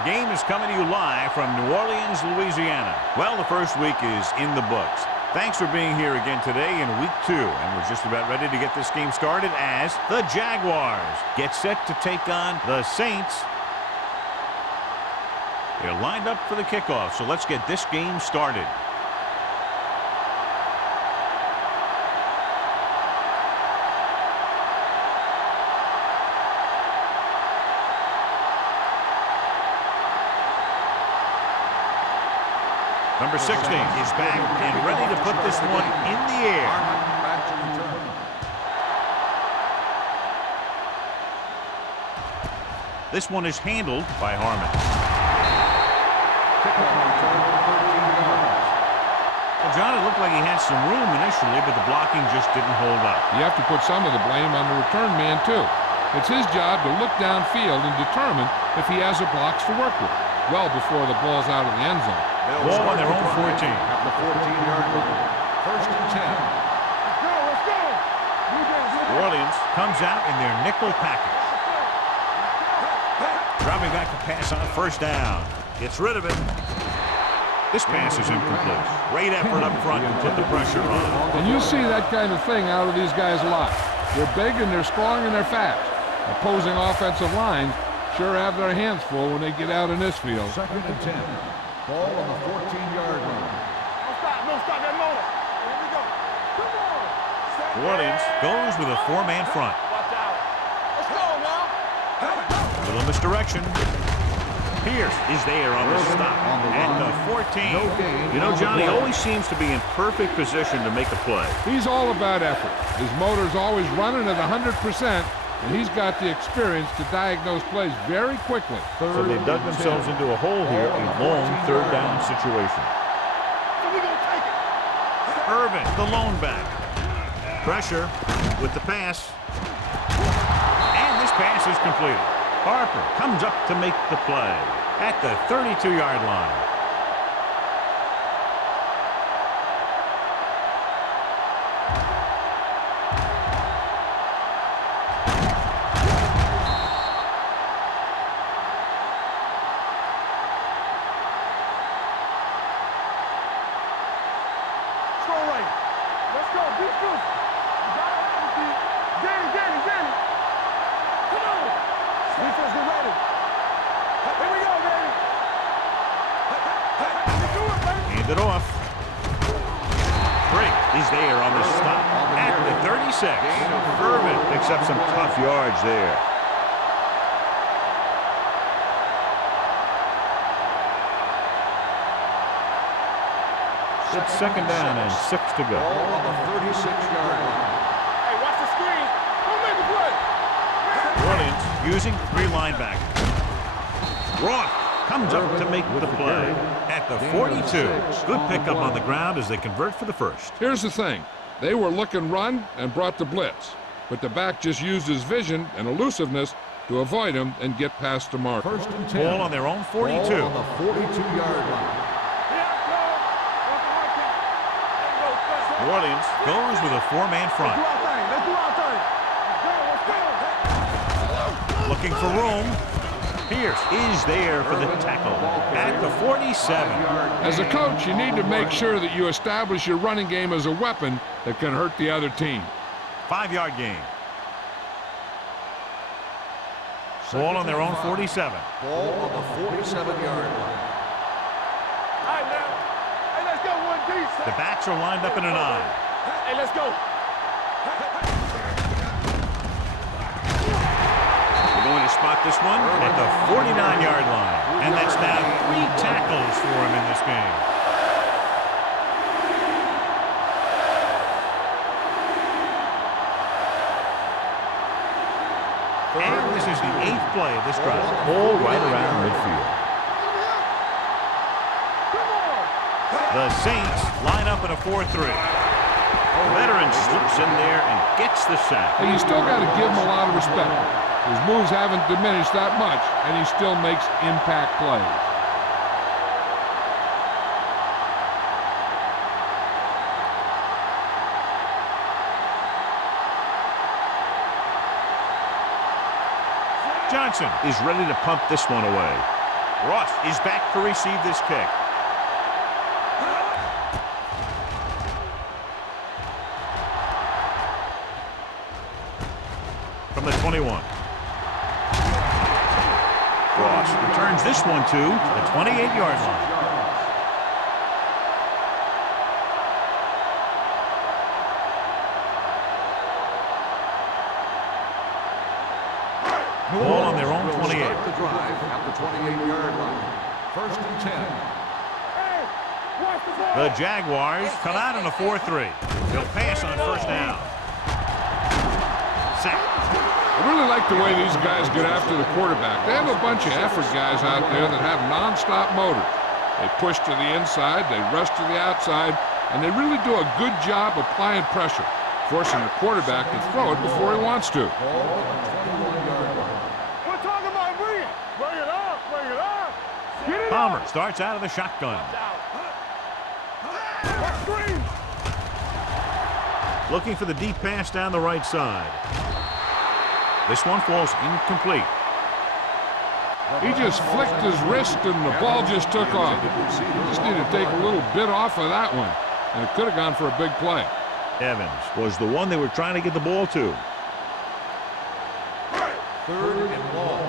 Our game is coming to you live from New Orleans, Louisiana. Well, the first week is in the books. Thanks for being here again today in week 2. And we're just about ready to get this game started as the Jaguars get set to take on the Saints. They're lined up for the kickoff, so let's get this game started. Number 16 is back and ready to put this one in the air. This one is handled by Harmon. Well, John, it looked like he had some room initially, but the blocking just didn't hold up. You have to put some of the blame on the return man, too. It's his job to look downfield and determine if he has the blocks to work with, well before the ball's out of the end zone. Ball on their own 14. At the 14-yard line. First and 10. Let's go. New Orleans comes out in their nickel package. Dropping back to pass on first down. Gets rid of it. This pass is incomplete. Great effort up front to put the pressure on. And you see that kind of thing out of these guys a lot. They're big and they're strong and they're fast. Opposing offensive lines sure have their hands full when they get out in this field. Second and 10. Ball on the 14-yard line. No stop that motor. Here we go. Come on. New Orleans goes with a 4-man front. Watch out. Let's go now. A little misdirection. Pierce is there on the stop at the 14. You know, Johnny always seems to be in perfect position to make a play. He's all about effort. His motor's always running at 100%, and he's got the experience to diagnose plays very quickly. So they dug themselves into a hole here, a long third down situation. We're going to take it. Irvin, the lone back. Pressure with the pass. And this pass is completed. Harper comes up to make the play at the 32-yard line. Strong right. Let's go. Be good. You got it, Albert. Danny. Come on. Defense, get ready. Here we go, baby. Let's do it, baby. Hand it off. Drake is there on the stop at the 36. Irvin picks up some tough yards there. It's second down and 6 to go. Ball on the 36-yard line. Hey, watch the screen. Don't make a play. New Orleans using 3 linebackers. Roth comes up to make the play at the 42. Good pickup on the ground as they convert for the first. Here's the thing. They were looking run and brought the blitz, but the back just used his vision and elusiveness to avoid him and get past the mark. First and 10. Ball on their own 42. Ball on the 42-yard line. New Orleans goes with a 4-man front. Let's do our thing. Let's go. Looking for room. Pierce is there for the tackle at the 47. As a coach, you need to make sure that you establish your running game as a weapon that can hurt the other team. 5-yard gain. Ball on their own 47. Ball on the 47-yard line. All right, now. Hey, let's go, 1D. The backs are lined up in an I. Hey, let's go. They're going to spot this one at the 49-yard line. And that's now 3 tackles for him in this game. And this is the 8th play of this drive. Ball right around midfield. The Saints line up in a 4-3. The veteran slips in there and gets the sack. And you still got to give him a lot of respect. His moves haven't diminished that much, and he still makes impact plays. Johnson is ready to punt this one away. Ross is back to receive this kick. From the 21. Ross returns this one to the 28-yard line. Ball on their own 28. Start the drive at the 28-yard line. 1st and 10. The Jaguars come out in a 4-3. They'll pass on 1st down. Sack. I really like the way these guys get after the quarterback. They have a bunch of effort guys out there that have non-stop motors. They push to the inside, they rush to the outside, and they really do a good job applying pressure, forcing the quarterback to throw it before he wants to. We're talking about bring it. Bring it up. Bring it up. Get it Palmer up. starts out of the shotgun. Screen. Looking for the deep pass down the right side. This one falls incomplete. He just flicked his wrist and the ball just took off. He just needed to take a little bit off of that one, and it could have gone for a big play. Evans was the one they were trying to get the ball to. 3rd and long.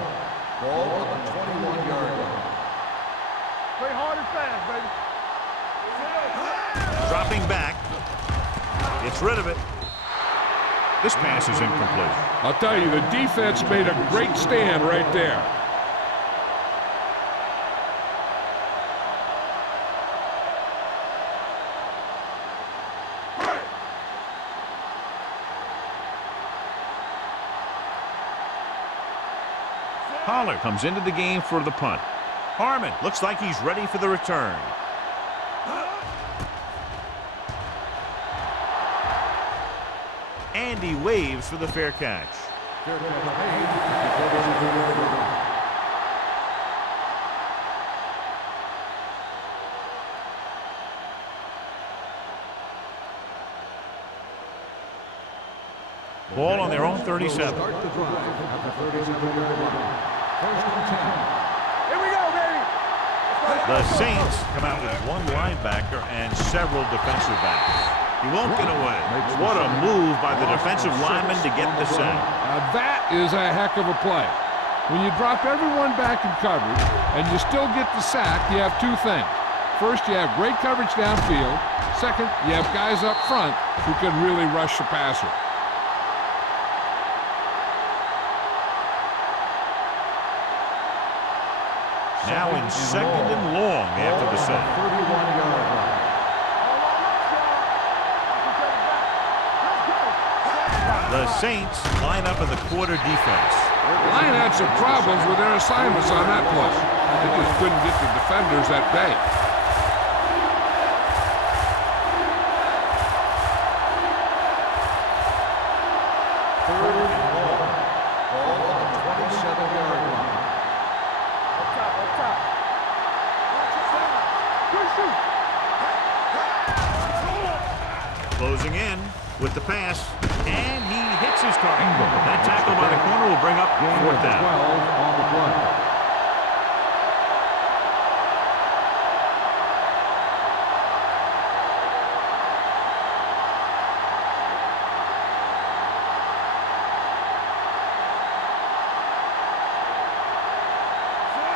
Ball on the 21-yard line. Play hard and fast, baby. Dropping back. Gets rid of it. This pass is incomplete. I'll tell you, the defense made a great stand right there. Pollard comes into the game for the punt. Harmon looks like he's ready for the return. And he waves for the fair catch. Ball on their own 37. Start the drive at the 37-yard line. 1st and 10. Here we go, baby. The Saints come out with one linebacker and several defensive backs. He won't get away. What a move by the defensive lineman to get the sack. That is a heck of a play. When you drop everyone back in coverage and you still get the sack, you have two things. First, you have great coverage downfield. Second, you have guys up front who can really rush the passer. Now in 2nd and long after the sack. 31-yard line. The Saints line up in the quarter defense. The line had some problems with their assignments on that play. They just couldn't get the defenders at bay. Third and long. Ball on the 27-yard line. Up top, up top. Good shoot. Closing in with the pass. And he hits his target. That tackle by the corner will bring up 4th down. 12 on the play.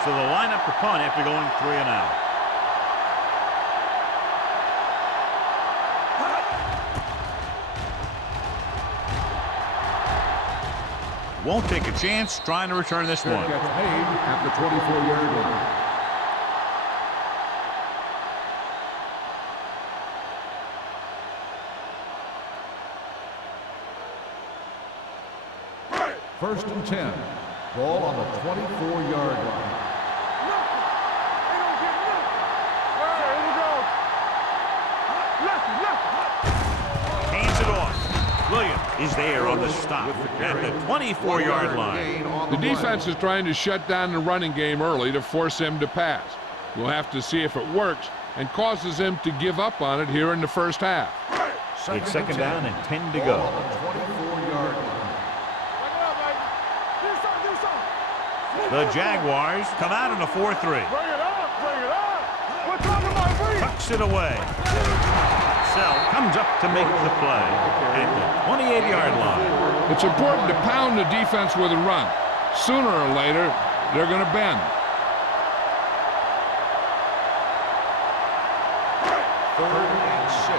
So they'll line up the punt after going 3 and out. Won't take a chance trying to return this one. Gets made at the 24-yard line. 1st and 10. Ball on the 24-yard line. Hands it off. Williams is there on the stop at the 24-yard line. The defense is trying to shut down the running game early to force him to pass. We'll have to see if it works and causes him to give up on it here in the first half. It's 2nd down and 10 to go. On the 24-yard line. The Jaguars come out in a 4-3. Bring it up, bring it up. We're talking about bring it. Tucks it away. Sell comes up to make the play at the 28-yard line. It's important to pound the defense with a run. Sooner or later, they're going to bend. Third and 6.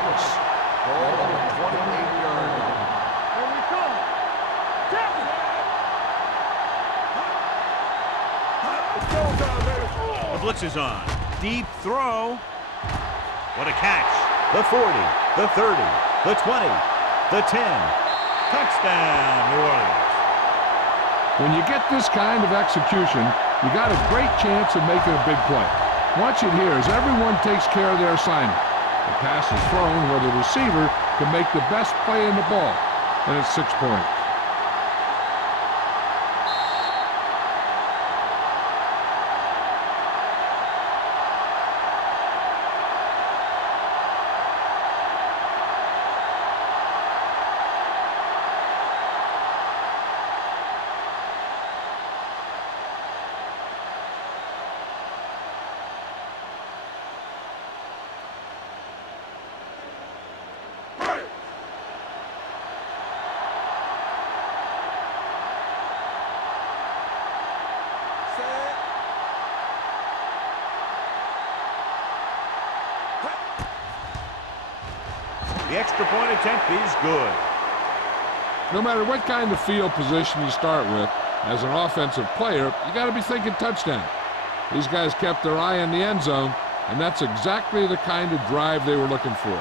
Ball on the 28-yard line. Here we come. Tap it. It's go time, baby. The blitz is on. Deep throw. What a catch. The 40, the 30, the 20, the 10. Touchdown, New Orleans. When you get this kind of execution, you got a great chance of making a big play. Watch it here as everyone takes care of their assignment. The pass is thrown where the receiver can make the best play in the ball, and it's 6 points. The extra point attempt is good. No matter what kind of field position you start with, as an offensive player, you got to be thinking touchdown. These guys kept their eye on the end zone, and that's exactly the kind of drive they were looking for.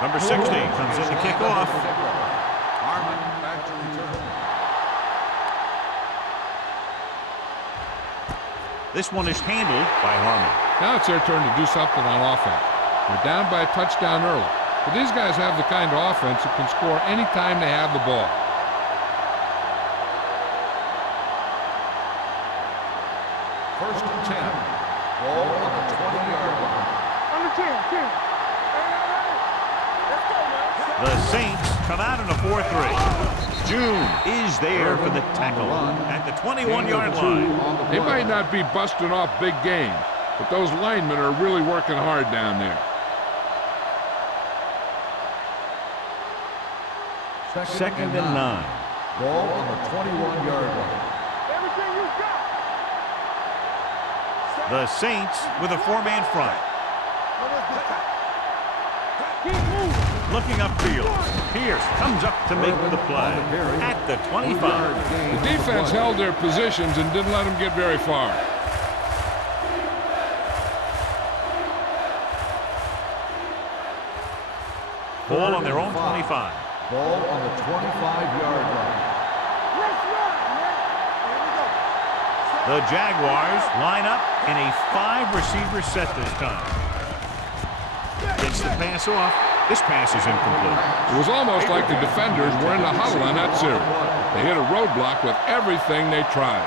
Number 60 comes in to kick off. Harmon back to return. This one is handled by Harmon. Now it's their turn to do something on offense. They're down by a touchdown early, but these guys have the kind of offense that can score any time they have the ball. First and 10. Ball on the 20-yard line. Under 10, 10. Let's go, man. The Saints come out in a 4-3. June is there for the tackle at the 21-yard line. They might not be busting off big games, but those linemen are really working hard down there. Second and 9. Ball on the 21-yard line. Everything you got. The Saints with a four-man front. Keep moving. Looking upfield. Pierce comes up to make the play at the 25. The defense held their positions and didn't let them get very far. Ball on their own 25. Ball on the 25-yard line. Let's run, man. Here we go. The Jaguars line up in a 5-receiver set this time. Gets the pass off. This pass is incomplete. It was almost like the defenders were in the huddle on that series. They hit a roadblock with everything they tried.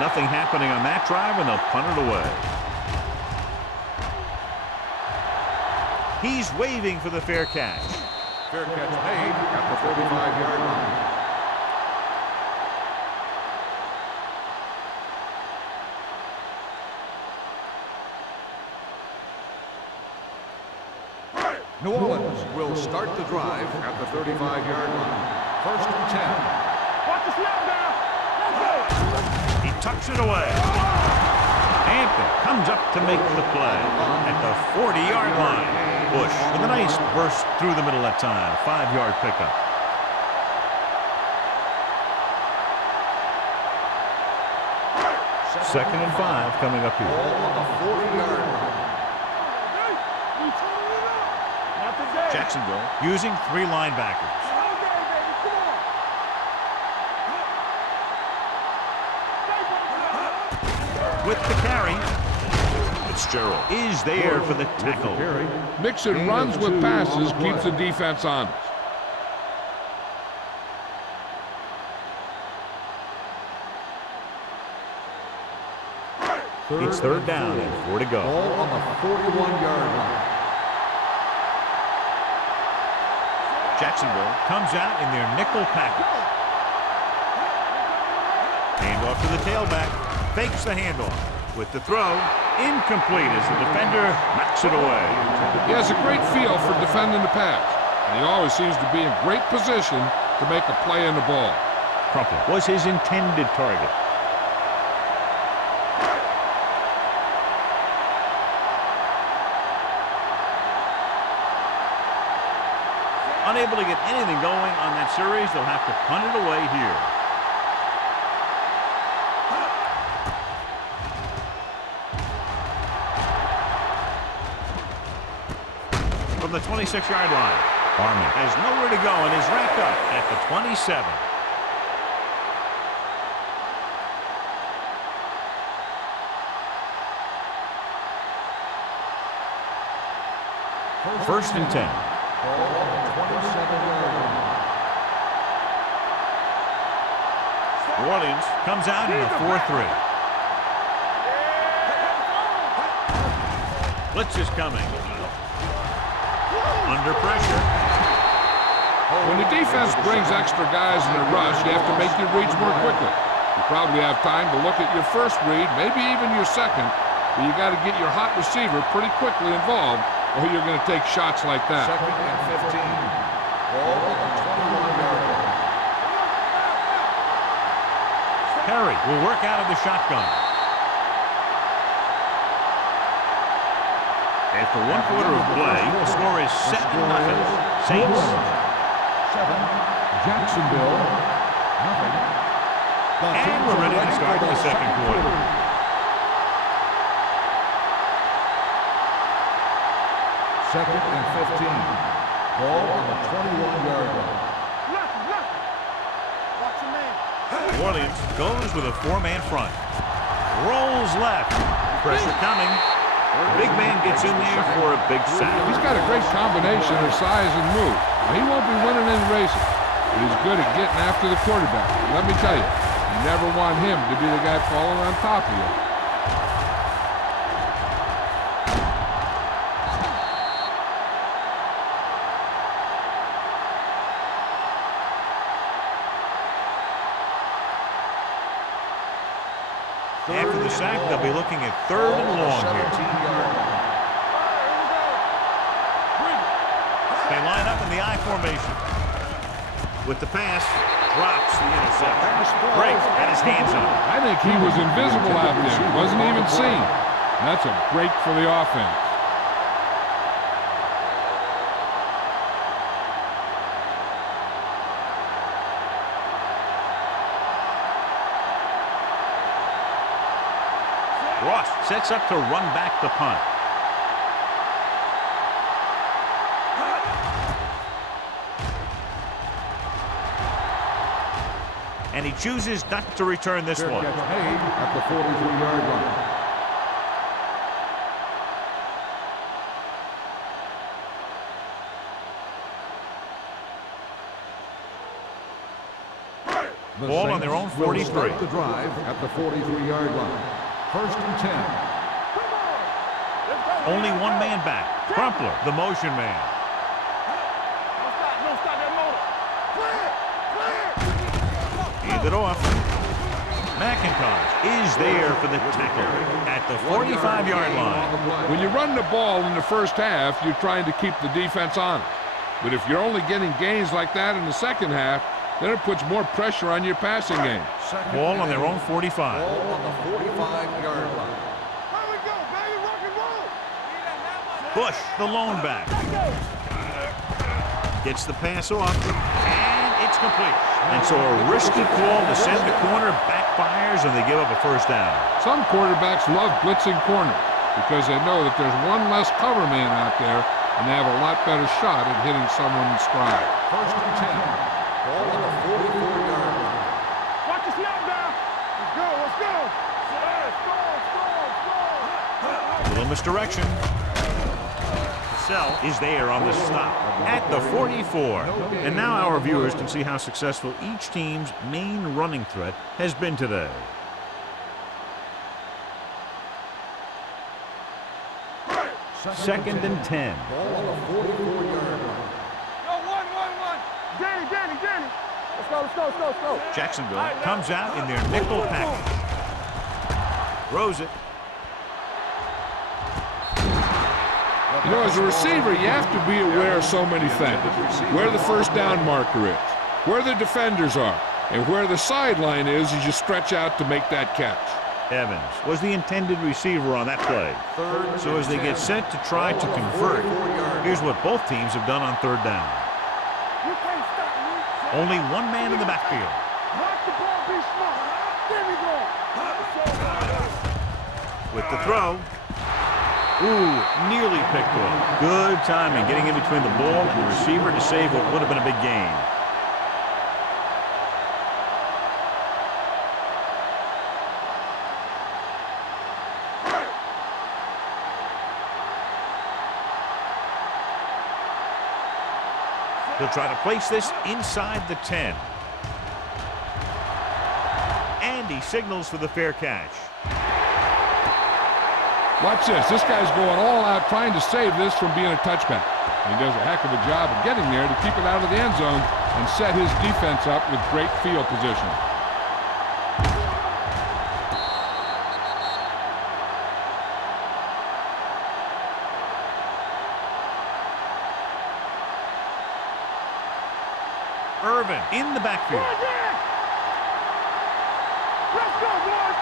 Nothing happening on that drive, and they'll punt it away. He's waving for the fair catch. Fair catch made at the 35-yard line. New Orleans will start the drive at the 35-yard line. First and 10. Watch the snap now. Let's go. He tucks it away. Hampton comes up to make the play at the 40-yard line. Bush with a nice burst through the middle that time. 5-yard pickup. Second and 5 coming up here. Ball on the 40-yard line. We turning it up. Not today. Jacksonville using 3 linebackers. Okay, baby. Come on. With the carry, Fitzgerald is there for the tackle. Mixing runs with passes keeps the defense honest. It's third down and 4 to go. Ball on the 41-yard line. Jacksonville comes out in their nickel package. Handoff to the tailback. Fakes the handoff. With the throw, incomplete as the defender knocks it away. He has a great feel for defending the pass, and he always seems to be in great position to make a play in the ball. Crumpler was his intended target. Unable to get anything going on that series, they'll have to punt it away here. From the 26-yard line, Harmon has nowhere to go and is wrapped up at the 27. First and 10. Ball on the 27-yard line. New Orleans comes out in a 4-3. Blitz is coming. Under pressure. When the defense brings extra guys in a rush, you have to make your reads more quickly. You probably have time to look at your first read, maybe even your second, but you got to get your hot receiver pretty quickly involved, or you're going to take shots like that. Second and 15. Ball on the 21-yard line. Perry will work out of the shotgun. After 1 quarter of play, the score is 7-0. Saints. 7. Jacksonville. Nothing. And we're ready to start the second quarter. Second and 15. Ball on the 21-yard line. Watch your man. New Orleans goes with a 4-man front. Rolls left. Pressure coming. Big man gets in there for a big sack. He's got a great combination of size and move. He won't be winning any races, but he's good at getting after the quarterback. Let me tell you, you never want him to be the guy falling on top of you. After the sack, they'll be looking at third and long here. 17-yard line. They line up in the I formation. With the pass, drops the interception. Great, got his hands on it. I think he was invisible out there. Wasn't even seen. That's a break for the offense. Ross sets up to run back the punt. And he chooses not to return this Fair one. catch made at the 43-yard line. The Ball on Saints their own will 43. start the drive at the 43-yard line. First and 10. Only one man back. Crumpler, the motion man. Don't stop that motor. Hand it off. McIntosh is there for the tackle at the 45-yard line. When you run the ball in the first half, you're trying to keep the defense honest. But if you're only getting gains like that in the second half, then it puts more pressure on your passing game. Ball on their own 45. Ball on the 45-yard line. Here we go, baby. Rock and roll. Bush, the lone back. Gets the pass off, and it's complete. And so a risky call to send the corner backfires, and they give up a first down. Some quarterbacks love blitzing corners because they know that there's one less cover man out there, and they have a lot better shot at hitting someone in stride. First and 10. Ball on the 44-yard line. Watch the snap now. Let's go. Let's go. Let's go. Let's go. Little This direction. Sell is there on the stop at the 44. And now our viewers can see how successful each team's main running threat has been today. Second and 10. Ball on the 44-yard line. Danny. Let's go. Jacksonville comes out in their nickel package. Throws it. You know, as a receiver, you have to be aware of so many things. Where the first down marker is, where the defenders are, and where the sideline is as you stretch out to make that catch. Evans was the intended receiver on that play. So as they get set to try to convert, here's what both teams have done on third down. You can't stop me. Only one man in the backfield. Watch the ball, be smart. There we go. With the throw. Ooh, nearly picked off. Good timing, getting in between the ball and the receiver to save what would have been a big gain. He'll try to place this inside the 10. And he signals for the fair catch. Watch this. This guy's going all out trying to save this from being a touchback. And he does a heck of a job of getting there to keep it out of the end zone and set his defense up with great field position. Irvin in the backfield. Let's go, boys.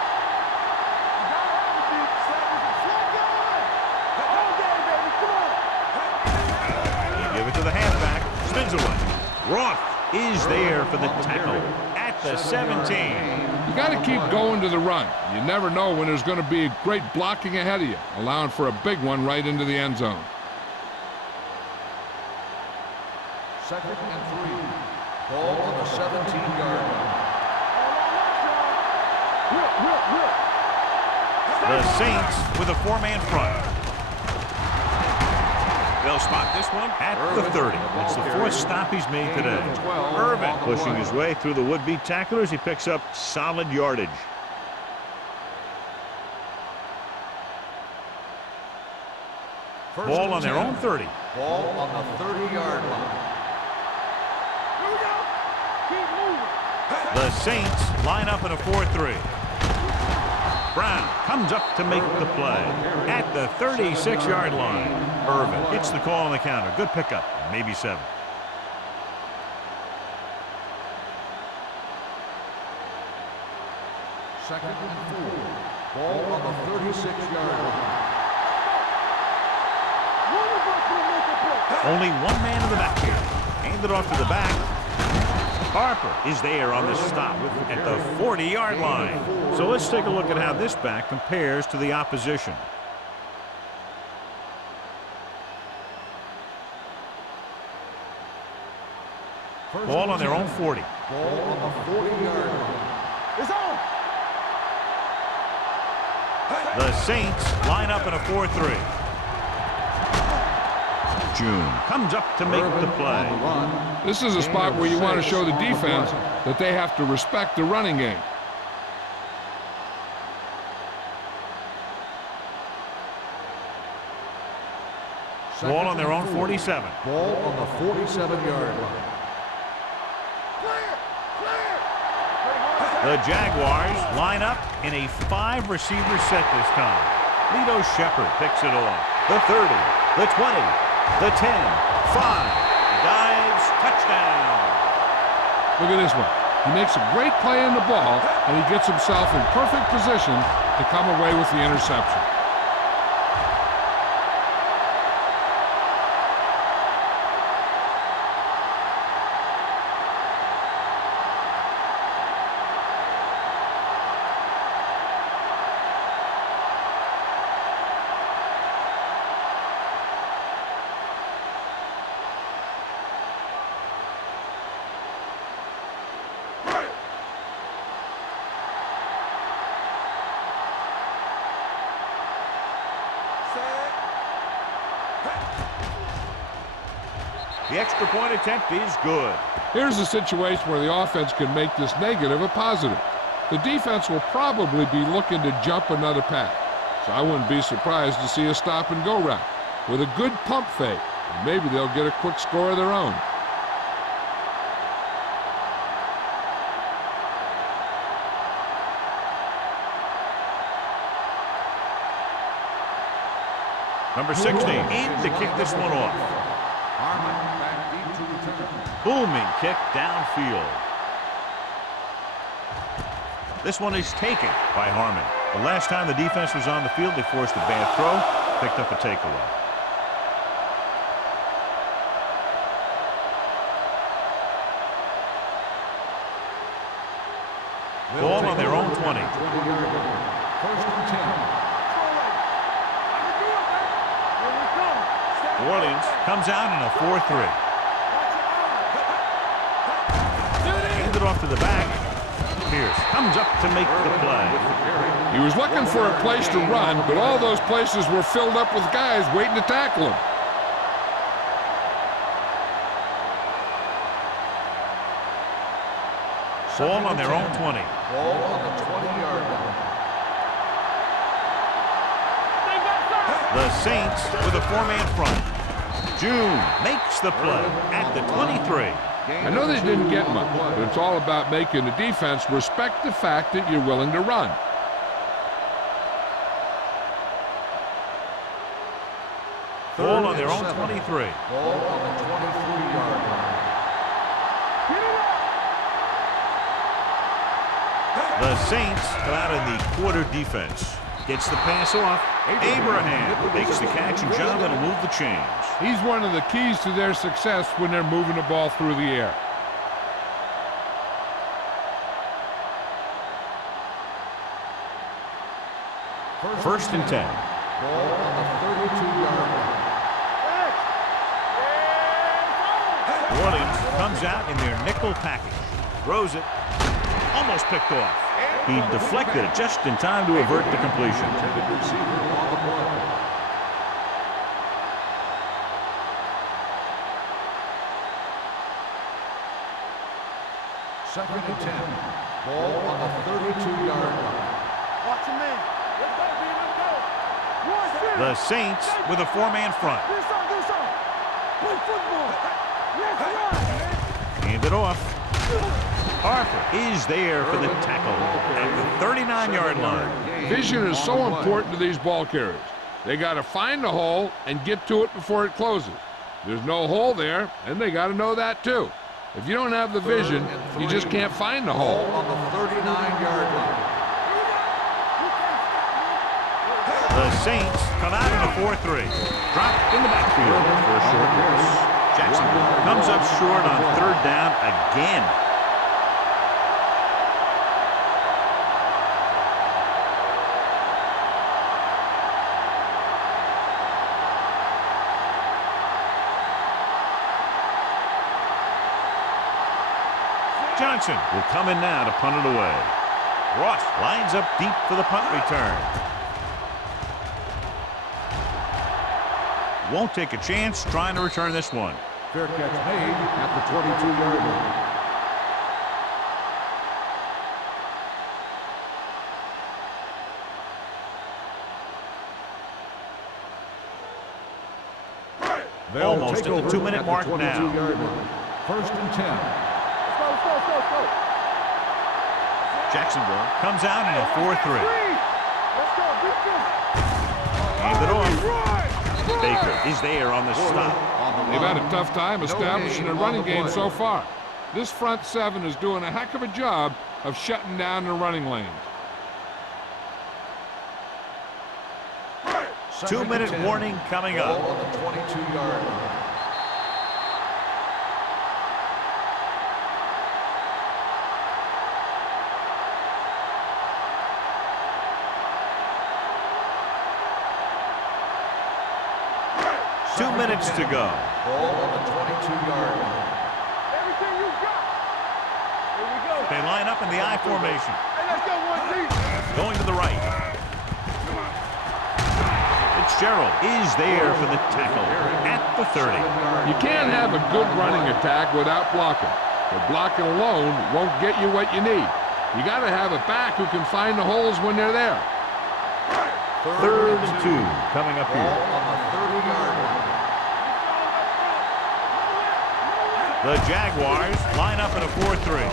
Give it to the halfback. Spins away. Roth is there for the tackle at the 17. You got to keep going to the run. You never know when there's going to be great blocking ahead of you, allowing for a big one right into the end zone. Second and 3. Ball on the 17-yard line. The Saints with a four-man front. They'll spot this one at the 30. It's the fourth stop he's made today. Irvin pushing his way through the would-be tacklers. He picks up solid yardage. Ball on their own 30. Ball on the 30-yard line. The Saints line up in a 4-3. Brown comes up to make the play at the 36-yard line. Irvin hits the call on the counter. Good pickup, maybe 7. Second and 4. Ball on the 36-yard line. Only one man in the backfield. Handed off to the back. Harper is there on the stop at the 40-yard line. So let's take a look at how this back compares to the opposition. Ball on their own 40. Ball on the 40-yard line. It's on. The Saints line up in a 4-3. June comes up to make the play. This is a spot where you want to show the defense that they have to respect the running game. Ball on their own 47. Ball on the 47-yard line. The Jaguars line up in a 5-receiver set this time. Lito Shepherd picks it off. The 30, the 20, the 10, 5, dives, touchdown. Look at this one. He makes a great play in the ball, and he gets himself in perfect position to come away with the interception. The extra point attempt is good. Here's a situation where the offense can make this negative a positive. The defense will probably be looking to jump another pass, so I wouldn't be surprised to see a stop-and-go route with a good pump fake. And maybe they'll get a quick score of their own. Number 16 in to kick this one off. Harmon back deep to return. Booming kick downfield. This one is taken by Harmon. The last time the defense was on the field, they forced a bad throw, picked up a takeaway. Ball on their own 20. 20-yard line. First and 10. New Orleans comes out in a 4-3. Hand it off to the back. Pierce comes up to make the play. He was looking for a place to run, but all those places were filled up with guys waiting to tackle him. Ball on their own 20. Ball on the 20-yard line. The Saints with a 4-man front. June makes the play at the 23. I know they didn't get much, but it's all about making the defense respect the fact that you're willing to run. Ball on their own 23. Ball on the 23-yard line. The Saints come out in the quarter defense. Gets the pass off. Abraham makes the catch, and John that'll move the chains. He's one of the keys to their success when they're moving the ball through the air. First and 10. Ball on the 32-yard line. New Orleans comes out in their nickel package. Throws it. Almost picked off. He deflected it just in time to avert the completion. Intended receiver on the play. Second and 10. Ball on the 32-yard line. Watch him in. Let's go, B. Let's go. One, two. The Saints with a 4-man front. Do something. Play football. Let's run, man. Hand it off. Harper is there for the tackle at the 39-yard line. Vision is so important to these ball carriers. They got to find the hole and get to it before it closes. There's no hole there, and they got to know that too. If you don't have the vision, you just can't find the hole. Ball on the 39-yard line. The Saints come out in a 4-3. Drop in the backfield for a short pass. Jackson comes up short on third down again. Johnson will come in now to punt it away. Ross lines up deep for the punt return. Won't take a chance trying to return this one. Fair catch made at the 22-yard line. Almost at the 2-minute mark now. First and 10. Let's go. Jacksonville comes out in a 4-3. Let's go, defense. Hand it off. Baker is there on the stop. They've had a tough time establishing a running game so far. This front seven is doing a heck of a job of shutting down the running lanes. 2-minute warning coming up. Ball on the 22-yard line. Two minutes to go. Ball on the 22-yard line. Everything you got. Here we go. They line up in the I formation. Hey, let's go, 1 deep. Going to the right. The Fitzgerald is there for the tackle at the 30. You can't have a good running attack without blocking. But blocking alone won't get you what you need. You got to have a back who can find the holes when they're there. Third and 2 coming up here. On the 30-yard line. The Jaguars line up in a 4-3.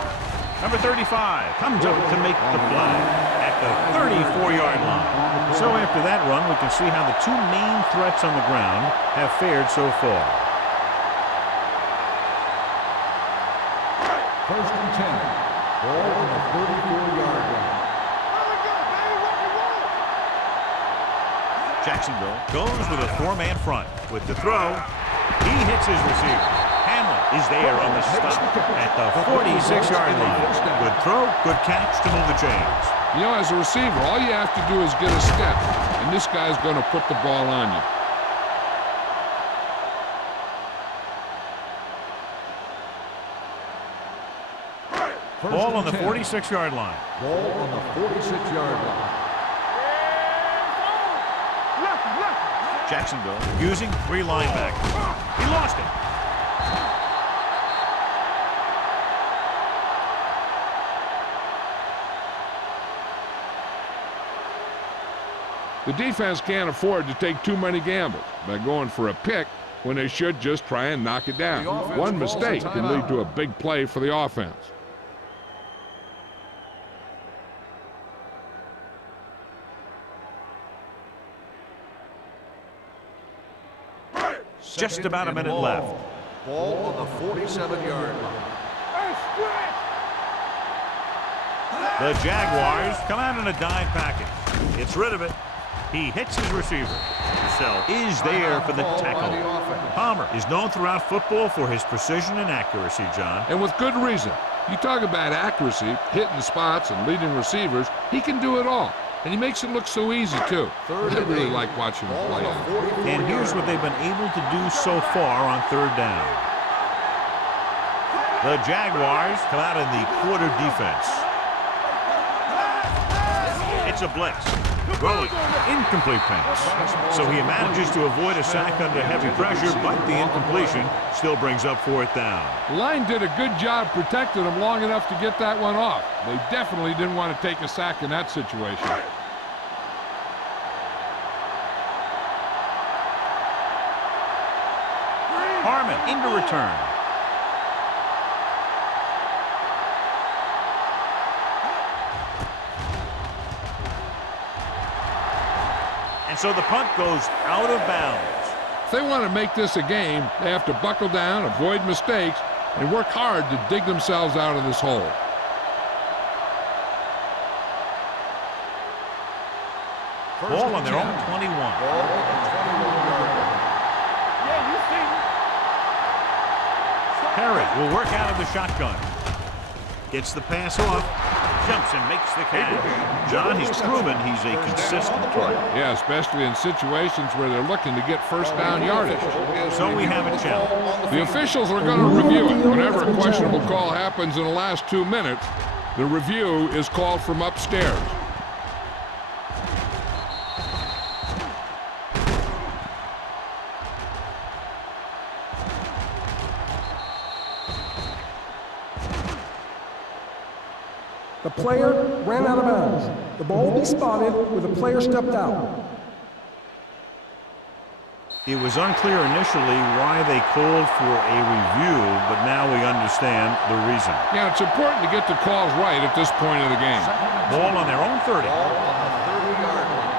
Number 35 comes up to make the play at the 34-yard line. So after that run, we can see how the two main threats on the ground have fared so far. First and 10. Ball on the 34-yard line. Jacksonville goes with a four-man front. With the throw, he hits his receiver. Hamlin is there on the stop at the 46-yard line. Good throw, good catch to move the chains. You know, as a receiver, all you have to do is get a step, and this guy's going to put the ball on you. Ball on the 46-yard line. Ball on the 46-yard line. Jacksonville using 3 linebackers. He lost it. The defense can't afford to take too many gambles by going for a pick when they should just try and knock it down. One mistake can lead to a big play for the offense. Just about a minute left. Ball on the 47-yard line. The Jaguars come out in a dime package. Gets rid of it. He hits his receiver. So is there for the tackle. Palmer is known throughout football for his precision and accuracy, John. And with good reason. You talk about accuracy, hitting spots, and leading receivers, he can do it all. And he makes it look so easy, too. I really like watching him play. And here's what they've been able to do so far on third down. The Jaguars come out in the quarter defense. It's a blitz. Throwing. Incomplete pass. So he manages to avoid a sack under heavy pressure, but the incompletion still brings up 4th down. The line did a good job protecting him long enough to get that one off. They definitely didn't want to take a sack in that situation. Harmon into return. And so the punt goes out of bounds. If they want to make this a game, they have to buckle down, avoid mistakes, and work hard to dig themselves out of this hole. Ball on their own 21. Ball on the 21-yard line. Perry will work out of the shotgun. Gets the pass off. Jumps and makes the catch. John, he's proven he's a consistent target. Yeah, especially in situations where they're looking to get first down yardage. So we have a challenge. The officials are going to review it. Whenever a questionable call happens in the last 2 minutes, the review is called from upstairs. The player ran out of bounds. The ball will be spotted where the player stepped out. It was unclear initially why they called for a review, but now we understand the reason. Yeah, it's important to get the calls right at this point of the game. Ball on their own 30. Ball on the 30-yard line.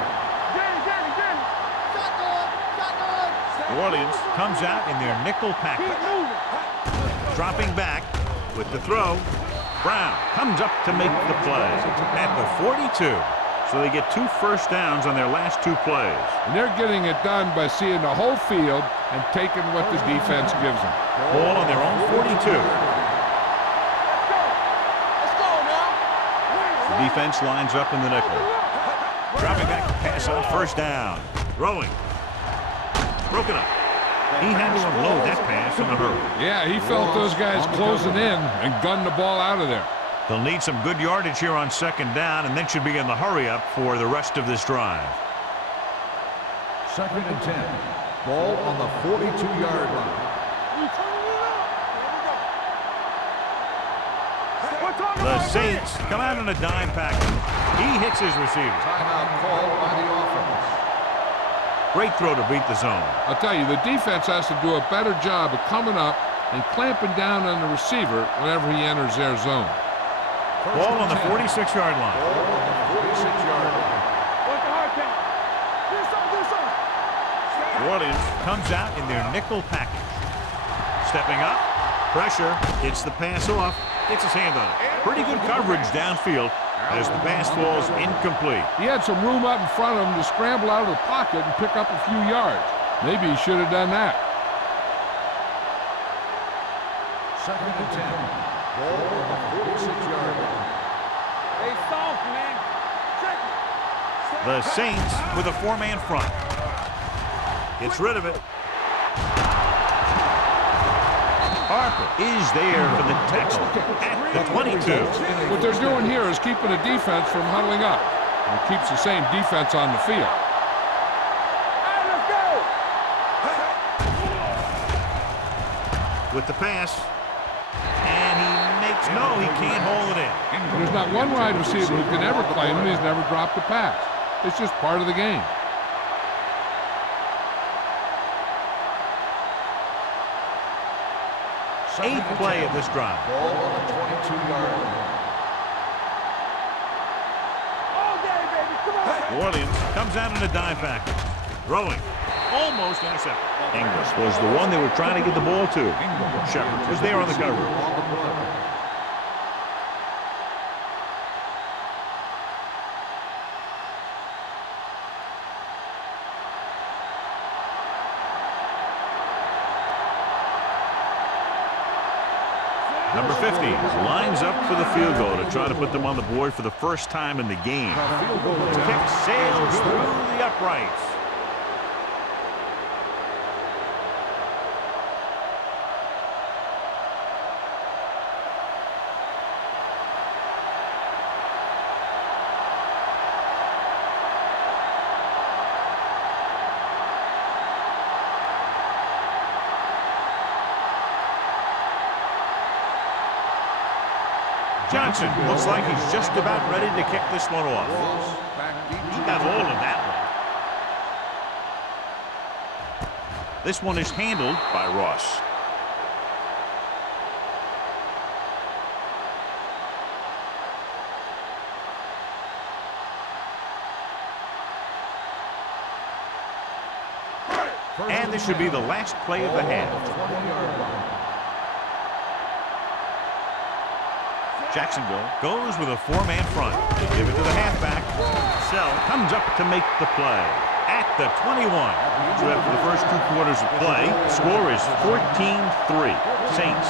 New Orleans comes out in their nickel package. Dropping back with the throw. Brown comes up to make the play at the 42. So they get 2 first downs on their last 2 plays. And they're getting it done by seeing the whole field and taking what the defense gives them. Ball on their own 42. The defense lines up in the nickel. Dropping back to pass on first down. Throwing. Broken up. He had to unload that pass in a hurry. Yeah, he felt those guys closing in and gunned the ball out of there. They'll need some good yardage here on second down and then should be in the hurry up for the rest of this drive. Second and 10. Ball on the 42-yard line. The Saints come out on a dime package. He hits his receiver. Timeout called by the offense. Great throw to beat the zone. I'll tell you, the defense has to do a better job of coming up and clamping down on the receiver whenever he enters their zone. Ball on the 46-yard line. Ball on the 46-yard line. New Orleans comes out in their nickel package. Stepping up, pressure, gets the pass off, gets his hand on it. Pretty good coverage downfield as the pass falls incomplete. He had some room up in front of him to scramble out of the pocket and pick up a few yards. Maybe he should have done that. Second and 10. Ball on the 46-yard line. Hey, soft, man. Check it. The Saints with a four-man front. Gets rid of it. Harper is there for the tackle at the 22. What they're doing here is keeping the defense from huddling up. And it keeps the same defense on the field. Hey, let's go. With the pass. And he makes, no, he can't hold it in. There's not one wide receiver who can ever claim him. He's never dropped a pass. It's just part of the game. Eighth play of this drive. Ball on the 22-yard line. All day, baby. Come on. New Orleans comes out in a dime package. Throwing. Almost intercepted. English was the one they were trying to get the ball to. Shepard was there on the cover. On the play. Number 50 lines up for the field goal to try to put them on the board for the first time in the game. Field goal attempt. Kick sails through the uprights. Johnson looks like he's just about ready to kick this one off. Ross back deep. He got hold of that one. This one is handled by Ross. And this should be the last play of the half. 20-yard line. Jacksonville goes with a four-man front. They give it to the halfback. Sell comes up to make the play at the 21. So after the first 2 quarters of play, score is 14-3. Saints.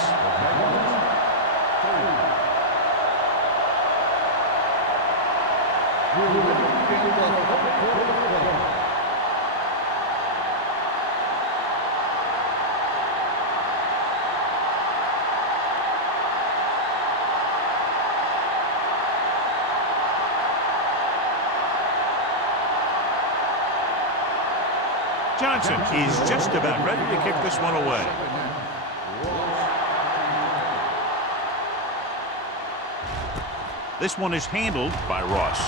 Johnson is just about ready to kick this one away. This one is handled by Ross.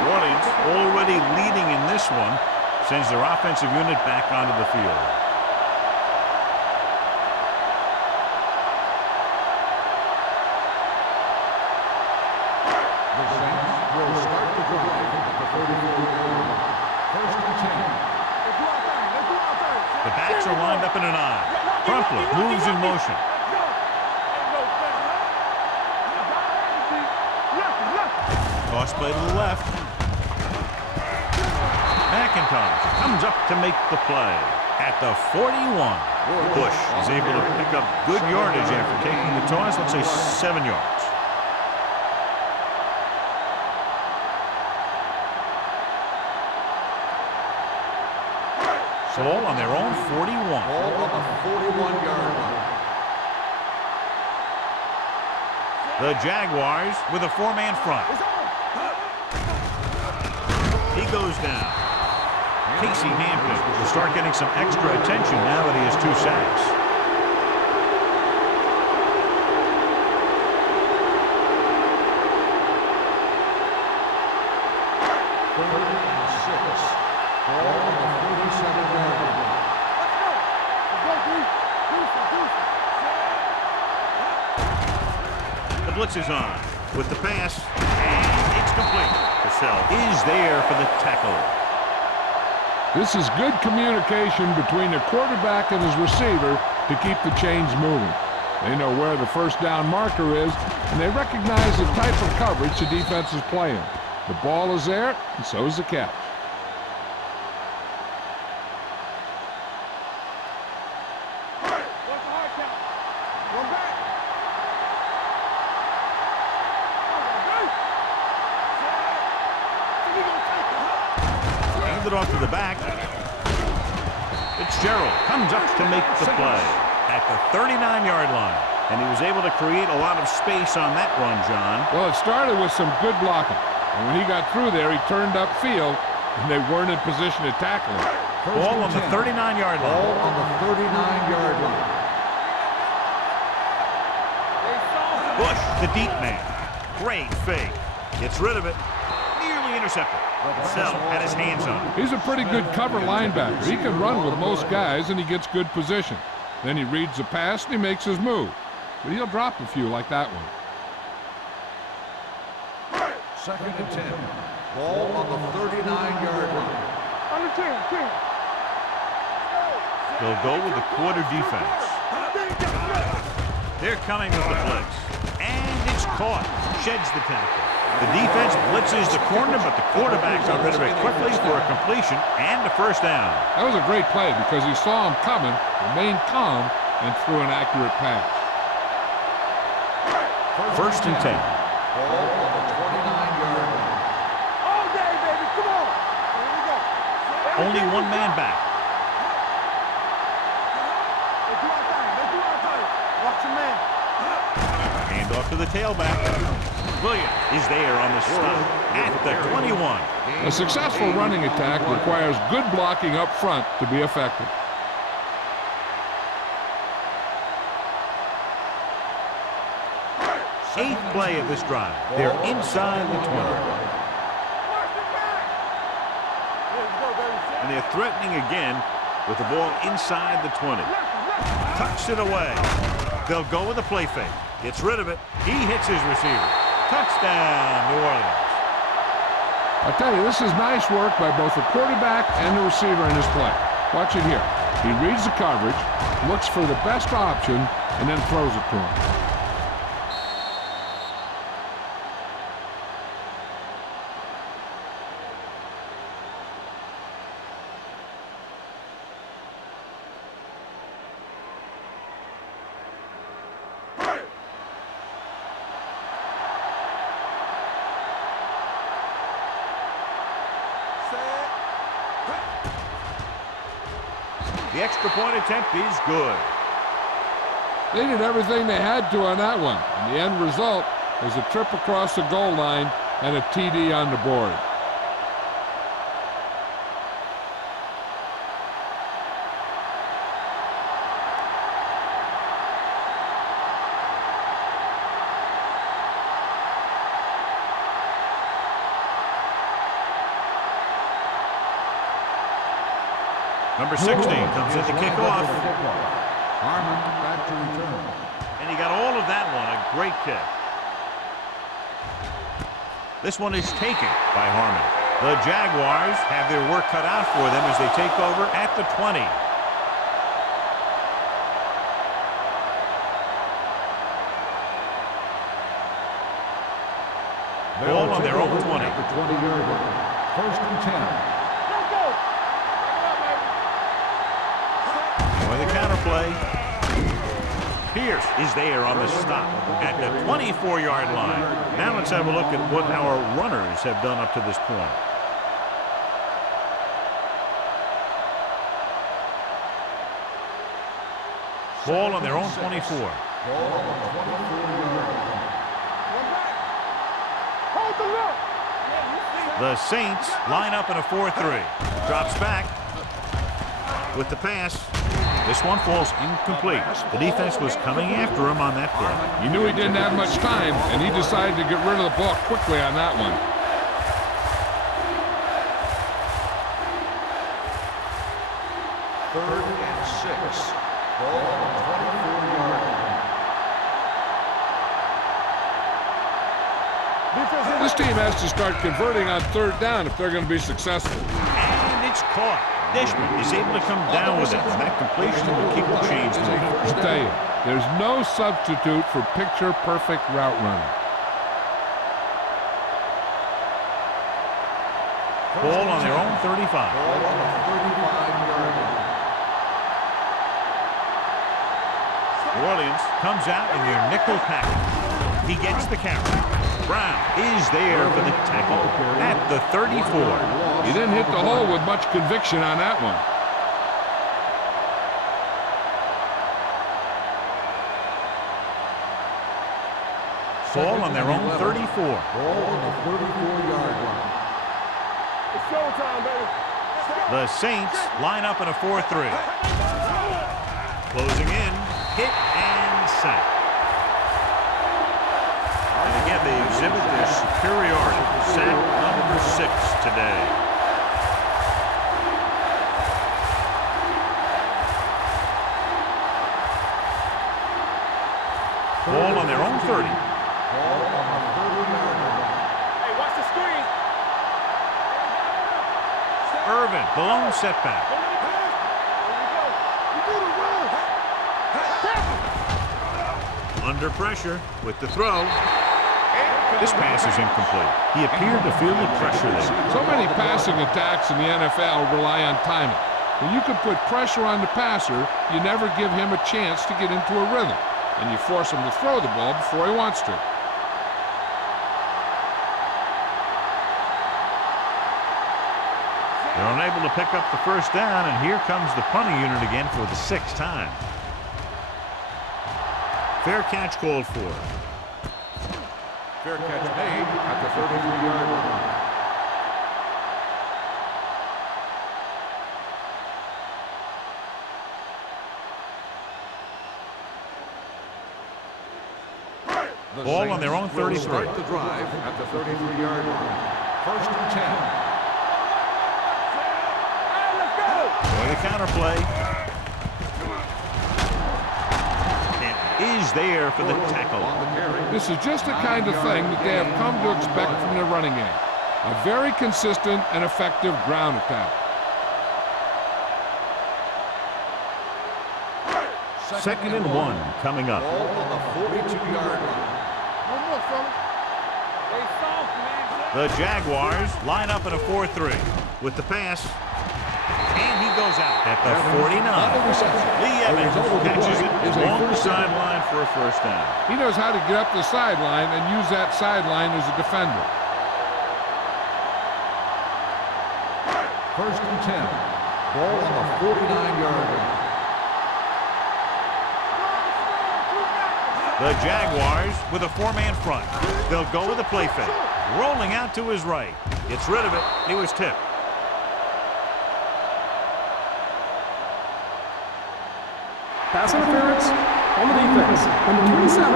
New Orleans already leading in this one, sends their offensive unit back onto the field. The Saints will start the drive at the 34-yard line. First and 10. Let's do our thing. Let's do our thing. The backs are lined up in an I. Crumpler moves in motion. Let's go. Ain't no thing, huh? Toss play to the left. McIntosh comes up to make the play at the 41. Bush is able to pick up good yardage after taking the toss, let's say 7 yards. Ball on their own 41. Ball on the 41-yard line. The Jaguars with a four-man front. goes down. Casey Hampton will start getting some extra attention now that he has 2 sacks. The blitz is on with the pass, and it's complete. Cassell is there for the tackle. This is good communication between the quarterback and his receiver to keep the chains moving. They know where the first down marker is, and they recognize the type of coverage the defense is playing. The ball is there, and so is the catch. It off to the back. Fitzgerald comes up to make the play at the 39-yard line. And he was able to create a lot of space on that run, John. Well, it started with some good blocking. And when he got through there, he turned upfield, and they weren't in position to tackle him. Ball on the 39-yard line. Ball on the 39-yard line. Bush, the deep man. Great fake. Gets rid of it. Nearly intercepted. Sell had his hands on it. He's a pretty good cover linebacker. He can run with most guys, and he gets good position. Then he reads the pass, and he makes his move. But he'll drop a few like that one. 2nd and 10. Ball on the 39-yard line. Under 10. They'll go with the quarter defense. They're coming with the blitz. And it's caught. Sheds the tackle. The defense blitzes the corner, but the quarterback's got rid of it quickly for a completion and a first down. That was a great play because he saw him coming, remained calm, and threw an accurate pass. 1st and 10. Ball on the 29-yard line. All day, baby. Come on. Here we go. Only one man back. They do our thing. Watch your man. Hand off to the tailback. Williams is there on the stop at the 21. A successful running attack requires good blocking up front to be effective. Eighth play of this drive. They're inside the 20. And they're threatening again with the ball inside the 20. Tucks it away. They'll go with a play fake. Gets rid of it. He hits his receiver. Touchdown, New Orleans. I tell you, this is nice work by both the quarterback and the receiver in his play. Watch it here. He reads the coverage, looks for the best option, and then throws it to him. The extra point attempt is good. They did everything they had to on that one, and the end result was a trip across the goal line and a TD on the board. Number 16 comes in to kick off. Harmon back to return. And he got all of that one. A great kick. This one is taken by Harmon. The Jaguars have their work cut out for them as they take over at the 20. Ball on their own 20. At the 20-yard line. 1st and 10. With the counter play. Pierce is there on the stop at the 24-yard line. Now let's have a look at what our runners have done up to this point. Ball on their own 24. Ball on the 24-yard line. Hold the look. The Saints line up in a 4-3. Drops back with the pass. This one falls incomplete. The defense was coming after him on that play. He knew he didn't have much time, and he decided to get rid of the ball quickly on that one. Third and 6. Ball on the 24-yard line. This team has to start converting on third down if they're going to be successful. And it's caught. Dishman is able to come down with it, and that completion will keep the chains moving. I'll tell you, there's no substitute for picture-perfect route running. Ball on their own 35. Ball on the 35-yard line. New Orleans comes out in their nickel package. He gets the carry. Brown is there for the tackle at the 34. He didn't hit the hole with much conviction on that one. Ball on their own 34. Ball on the 34-yard line. It's showtime, baby. The Saints line up in a 4-3. Closing in, hit and sack. And again, they exhibit their superiority. Sack number 6 today. Ball on their own 30. Ball on the 30-yard line. Hey, watch the screen. Irvin, the lone setback. Under pressure with the throw. This pass is incomplete. He appeared to feel the pressure there. So many passing attacks in the NFL rely on timing. When you can put pressure on the passer, you never give him a chance to get into a rhythm, and you force him to throw the ball before he wants to. They're unable to pick up the first down, and here comes the punting unit again for the 6th time. Fair catch called for. Fair catch made at the 33-yard line. Ball on their own 33. Start the drive at the 33-yard line. First and 10. Boy, the counterplay. And is there for the tackle. This is just the kind of thing that they have come to expect from their running game. A very consistent and effective ground attack. Second and 1 coming up. Ball on the 42-yard line. One more, fella. They soft, man. The Jaguars line up in a 4-3 with the pass. And he goes out at the 49. Lee Evans catches it along the sideline for a first down. He knows how to get up the sideline and use that sideline as a defender. First and 10. Ball on the 49-yard line. The Jaguars with a 4-man front. They'll go with a play fake. Rolling out to his right. Gets rid of it. He was tipped. Pass interference on the defense. Number 27.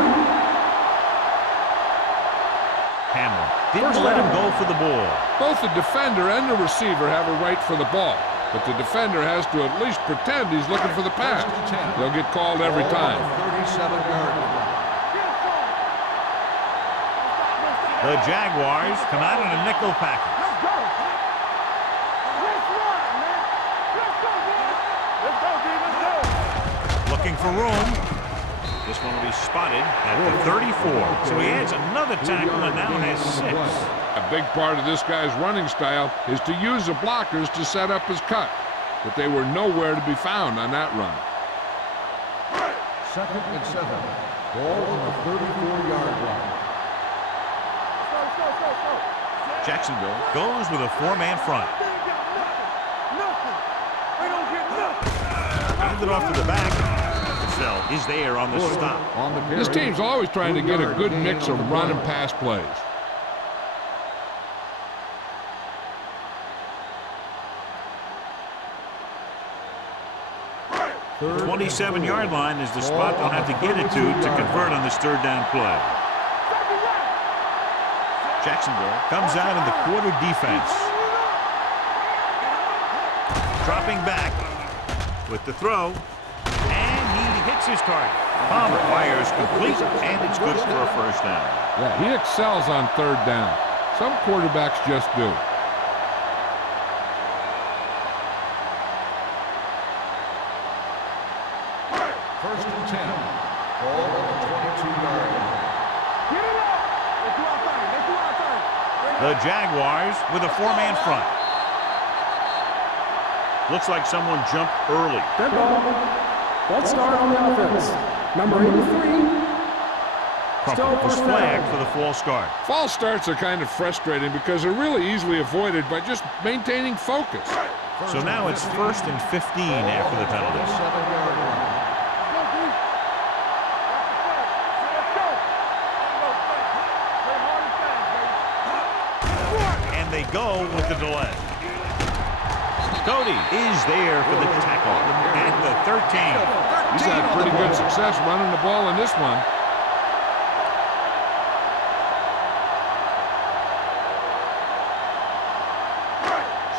Hamlin didn't let him go for the ball. Both the defender and the receiver have a right for the ball, but the defender has to at least pretend he's looking for the pass. They'll get called every time. 37-yard line. The Jaguars come out in a nickel package. Let's go. Let's run, man. Let's go, man. Let's go, D. Let's go. Looking for room. This one will be spotted at the 34. So he adds another tackle and now has 6. A big part of this guy's running style is to use the blockers to set up his cut, but they were nowhere to be found on that run. Second and 7. Ball on the 34-yard line. Jacksonville goes with a 4-man front. Nothing. They don't get nothing. Handed off to the back. Cassell is there on the stop. On the carry. This team's always trying to get a good mix of run and pass plays. The 27-yard line is the spot they'll have to get it to convert on this third down play. Jacksonville comes out in the quarter defense. Dropping back with the throw, and he hits his target. Palmer fires complete, and it's good for a first down. Yeah, he excels on third down. Some quarterbacks just do. First and 10. Ball on the 22-yard line. Get it up. They do our thing. They do our thing. The Jaguars with a four-man front. Looks like someone jumped early. Dead ball. Let's start on the offense. Number 83. Crumpler was flagged for the false start. False starts are kind of frustrating because they're really easily avoided by just maintaining focus. So now it's first and 15 after the penalty. 7-yard line. And they go with the delay. Cody is there for the tackle at the 13. He's had pretty good success running the ball in this one.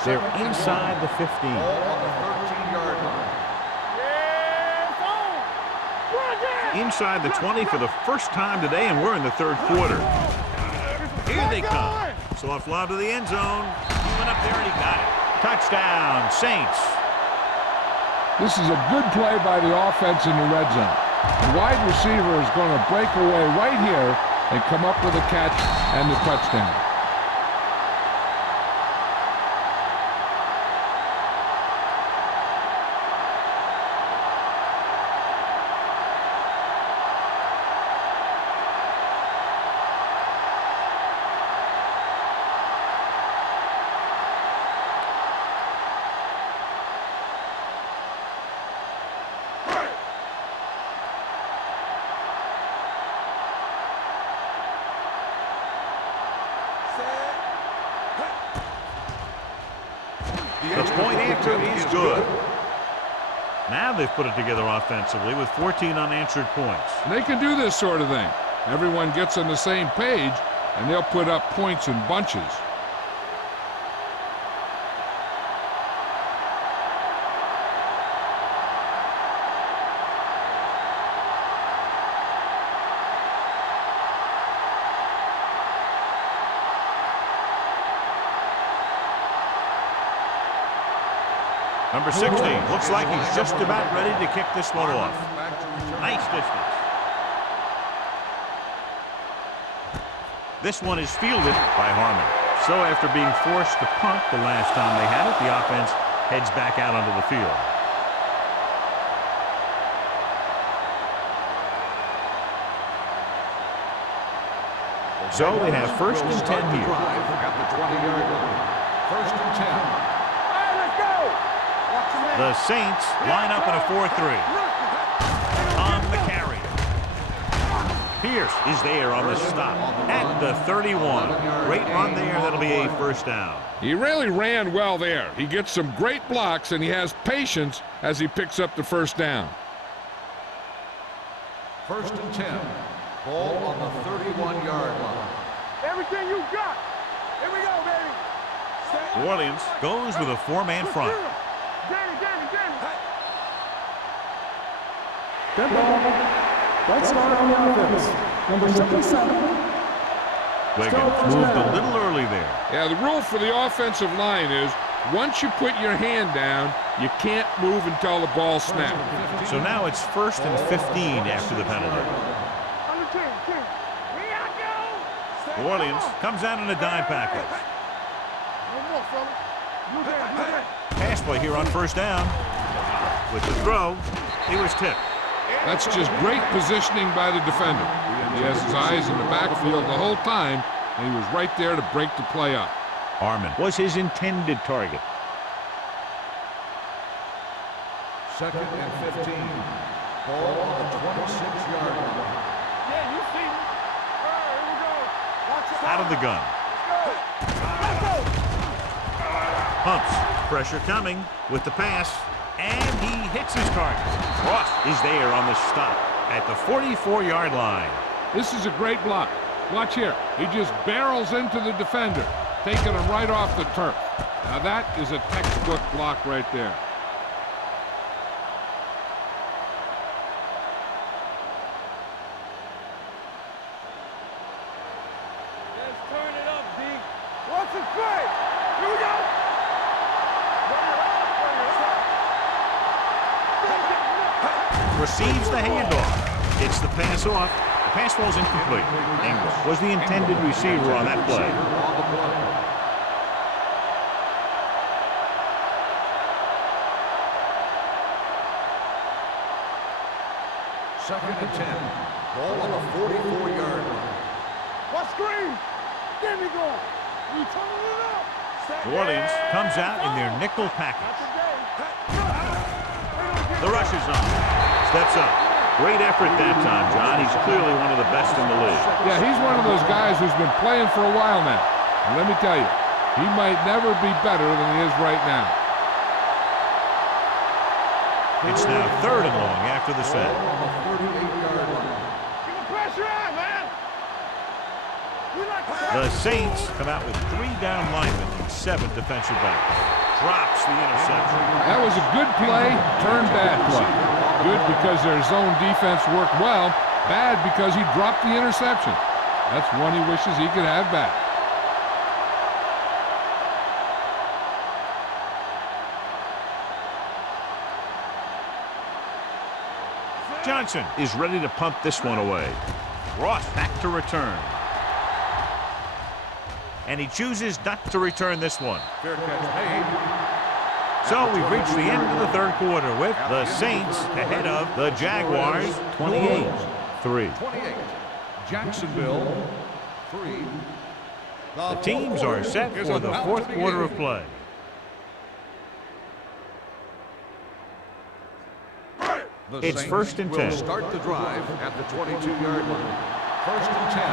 They're inside the 15. Ball on the 13-yard line. Inside the 20 for the first time today, and we're in the third quarter. Here they come. Soft lob to the end zone. He went up there and he got it. Touchdown, Saints. This is a good play by the offense in the red zone. The wide receiver is going to break away right here and come up with a catch and the touchdown. The point after is good. Now they've put it together offensively with 14 unanswered points. And they can do this sort of thing. Everyone gets on the same page, and they'll put up points in bunches. Number 16 looks like he's just about ready to kick this one off. Nice distance. This one is fielded by Harmon. So after being forced to punt the last time they had it, the offense heads back out onto the field. So they have first and 10 here. At the 20-yard line. First and 10. The Saints line up in a 4-3. On the carry. Pierce is there on the stop at the 31. Great run there. That'll be a first down. He really ran well there. He gets some great blocks, and he has patience as he picks up the first down. First and 10. Ball on the 31-yard line. Everything you got. Here we go, baby. New Orleans goes with a four-man front. Dead ball. Let's start on the offense. Number 77. Wiggins moved a little early there. Yeah, the rule for the offensive line is once you put your hand down, you can't move until the ball snaps. So now it's first and 15 after the penalty. New Orleans comes out in a dime package. Pass play here on first down. With the throw, he was tipped. That's just great positioning by the defender. He has his eyes in the backfield the whole time, and he was right there to break the play up. Harmon was his intended target. Second and 15. Ball on the 26-yard line. Yeah, you see me. All right, here we go. Watch Out of the gun. Let's go. Pumps. Pressure coming with the pass. And he hits his target. Ross is there on the stop at the 44-yard line. This is a great block. Watch here. He just barrels into the defender, taking him right off the turf. Now that is a textbook block right there. Let's turn it up, D. What's it play? Here we go. Receives the handoff. Gets the pass off. The pass falls incomplete. English was the intended receiver on that play. Second and 10. Ball on the 44-yard line. What screen? There we go. We turning it up. New Orleans comes out in their nickel package. The rush is on. Steps up. Great effort that time, John. He's clearly one of the best in the league. Yeah, he's one of those guys who's been playing for a while now. And let me tell you, he might never be better than he is right now. It's now 3rd and long after the set. On the 38-yard line. Keep the pressure on, man. We like The Saints come out with 3 down linemen and 7 defensive backs. Drops the interception. That was a good play, turned bad play. Good because their zone defense worked well. Bad because he dropped the interception. That's one he wishes he could have back. Johnson is ready to punt this one away. Ross back to return. And he chooses not to return this one. Fair catch made. So we've reached the end of the 3rd quarter with the Saints ahead of the Jaguars 28-3. 28. Jacksonville 3. The teams are set for the 4th quarter of play. It's 1st and 10. Will start the drive at the 22-yard line. 1st and 10.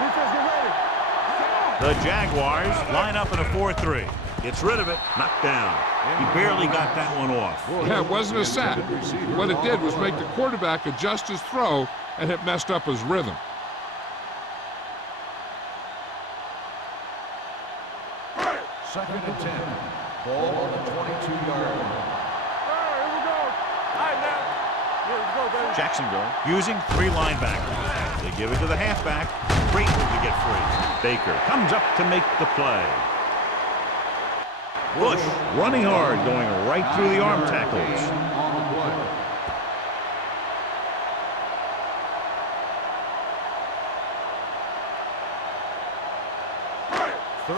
Defense, get ready. The Jaguars line up in a 4-3. Gets rid of it, knocked down. He barely got that one off. Yeah, it wasn't a sack. What it did was make the quarterback adjust his throw, and it messed up his rhythm. Second and 10. Ball on the 22-yard line. Here we go. All right, now. Here we go, baby. Jacksonville using 3 linebackers. They give it to the halfback. Great move to get free. Baker comes up to make the play. Bush running hard, going right through the arm tackles. On the play.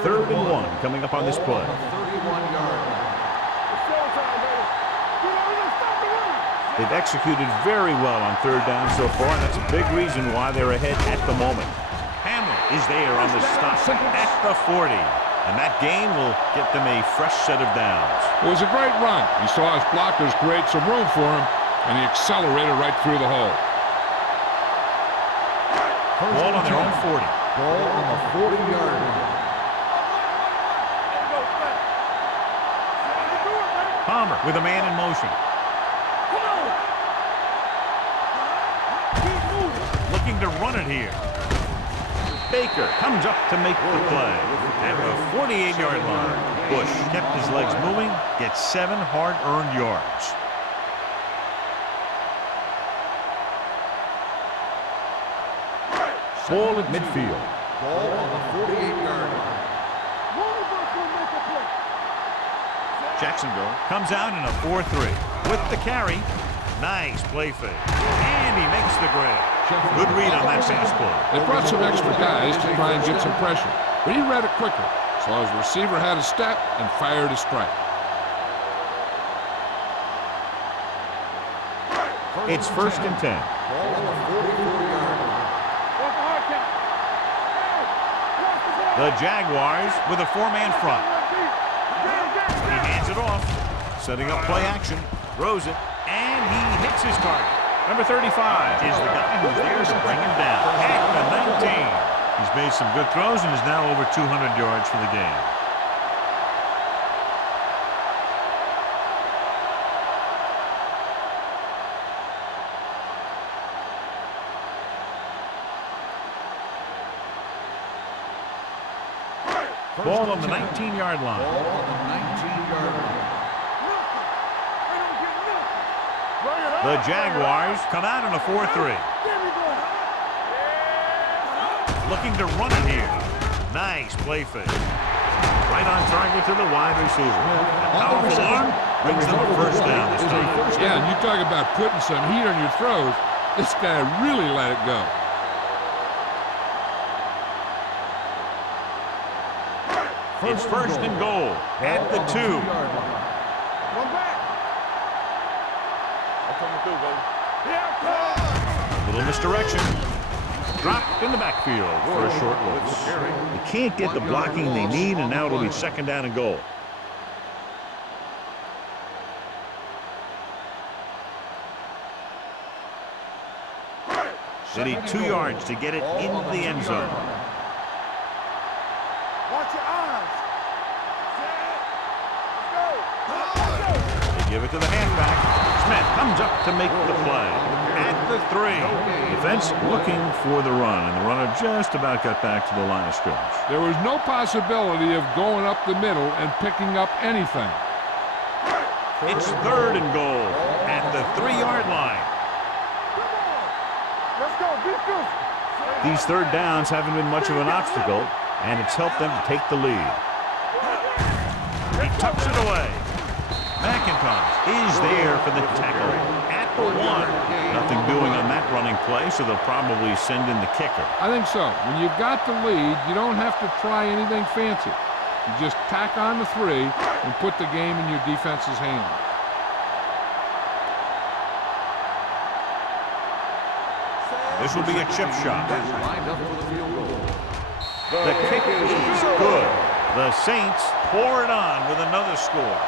Third and 1 coming up on this play. 31-yard line. It's showtime, baby. You know, we gonna stop the run. They've executed very well on 3rd down so far, and that's a big reason why they're ahead at the moment. Hamlin is there on the stop at the 40. And that gain will get them a fresh set of downs. It was a great run. He saw his blockers create some room for him, and he accelerated right through the hole. Ball on their own 40. Ball on the 40-yard line. Palmer with a man in motion. Come on. Keep moving. Looking to run it here. Baker comes up to make the play. At the 48-yard line, Bush kept his legs moving, gets 7 hard-earned yards. Ball at midfield. Ball on the 48-yard line. One of us will make a play. Jacksonville comes out in a 4-3 with the carry. Nice play fake. And he makes the grab. Good read on that pass play. They brought some extra guys to try and get some pressure, but he read it quickly, so his receiver had a step and fired a strike. It's 1st and 10. Ball on the 44-yard line. What's the hard count? The Jaguars with a 4-man front. He hands it off, setting up play action, throws it, and he hits his target. Number 35 is the guy who's there to bring him down at the 19. He's made some good throws and is now over 200 yards for the game. Ball on the 19-yard line. Ball on the 19-yard line. The Jaguars come out in a 4-3. Looking to run it here. Nice play fake. Right on target to the wide receiver. A powerful arm brings them a first down this time. Yeah, and you talk about putting some heat on your throws. This guy really let it go. It's first and goal at the 2. One back. I'm coming through, baby. Yeah, Little misdirection. Dropped in the backfield for a short loss. They can't get the blocking they need, and now it'll be second down and goal. They need 2 yards to get it into the end zone. watch your eyes. Let's go. They give it to the halfback. Smith comes up to make the play. At the 3. Defense looking for the run, and the runner just about got back to the line of scrimmage. There was no possibility of going up the middle and picking up anything. It's third and goal at the 3-yard line. Let's go. Be good. These third downs haven't been much of an obstacle, and it's helped them to take the lead. He tucks it away. McIntosh is there for the tackle at the 1. Nothing doing on that running play, so they'll probably send in the kicker. I think so. When you've got the lead, you don't have to try anything fancy. You just tack on the 3 and put the game in your defense's hands. This will be a chip shot. Lined up for the field goal. The kick is good. The Saints pour it on with another score.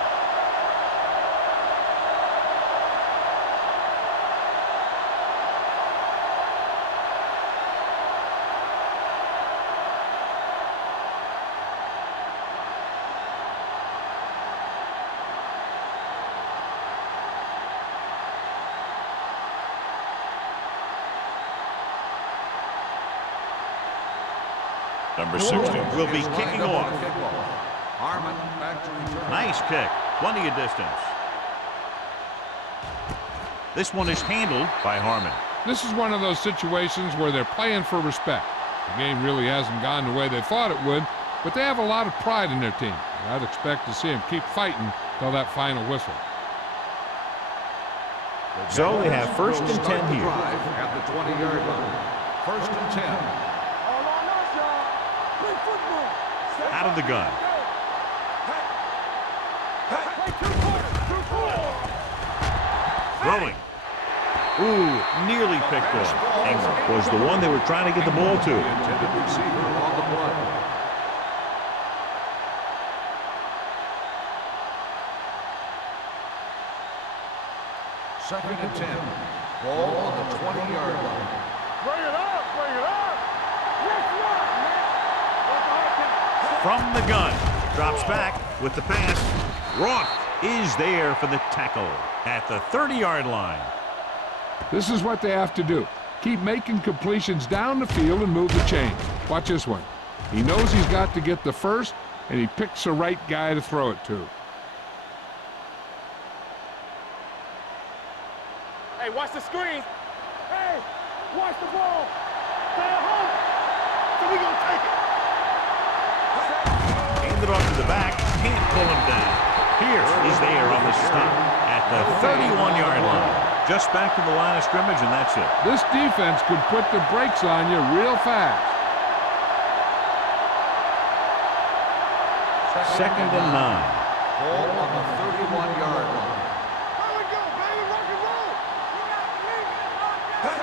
Number 60 will be kicking off. Harmon back to return. Nice kick. Plenty of distance. This one is handled by Harmon. This is one of those situations where they're playing for respect. The game really hasn't gone the way they thought it would, but they have a lot of pride in their team. I'd expect to see them keep fighting till that final whistle. So they have first and 10 here. At the 20-yard line. First and 10. All on us, y'all. Play football. Out of the gun. Play 2 quarters. Throwing. Ooh, nearly picked off. Ingram was the one they were trying to get the ball to. Intended receiver on the play. Second and 10. Ball on the 20-yard line. Bring it up. Bring it up. Yes, right, man. From the gun. Drops back with the pass. Roth is there for the tackle at the 30-yard line. This is what they have to do. Keep making completions down the field and move the chains. Watch this one. He knows he's got to get the first, and he picks the right guy to throw it to. Hey, watch the screen. Hey, watch the ball. Stay at home. So we gonna take it. Hand it off to the back. Can't pull him down. Pierce is there on the stop at the 31-yard line. Just back to the line of scrimmage, and that's it. This defense could put the brakes on you real fast. Second and 9. Ball on the 31-yard line. There we go, baby. Rock and roll.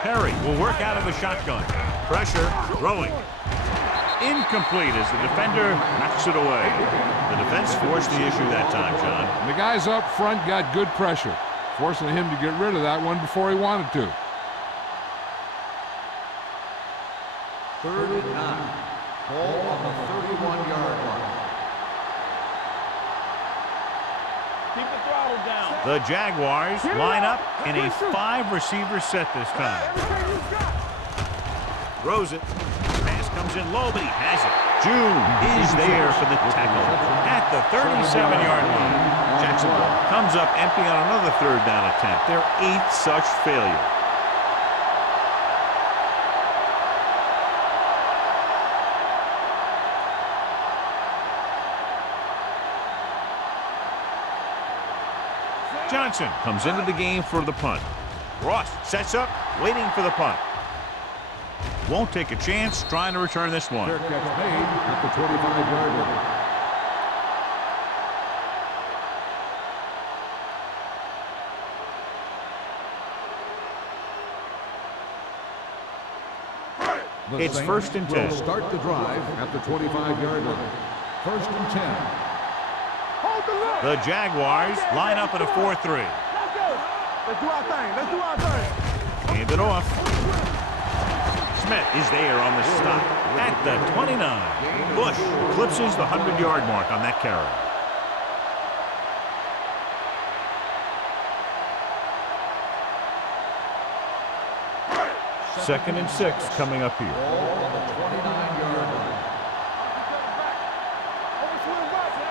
Perry will work out of the shotgun. Pressure, throwing. Incomplete as the defender knocks it away. The defense forced the issue that time, John. And the guys up front got good pressure, forcing him to get rid of that one before he wanted to. Third and 9. Ball on the 31-yard line. Keep the throttle down. The Jaguars line up in a 5-receiver set this time. Everything you got. Throws it. Pass comes Comes in low, but he has it. June is there for the tackle at the 37-yard line. Jacksonville comes up empty on another third down attempt. Their 8th such failure. Johnson comes into the game for the punt. Ross sets up, waiting for the punt. Won't take a chance, trying to return this one. Fair catch made at the 25-yard line. It's first and 10. Will start the drive at the 25-yard line. First and 10. The Jaguars line up in a 4-3. Let's do our thing. Let's do our thing. Hand it off. Smith is there on the stop at the 29. Bush eclipses the 100-yard mark on that carry. Second and 6 coming up here. On the 29-yard line.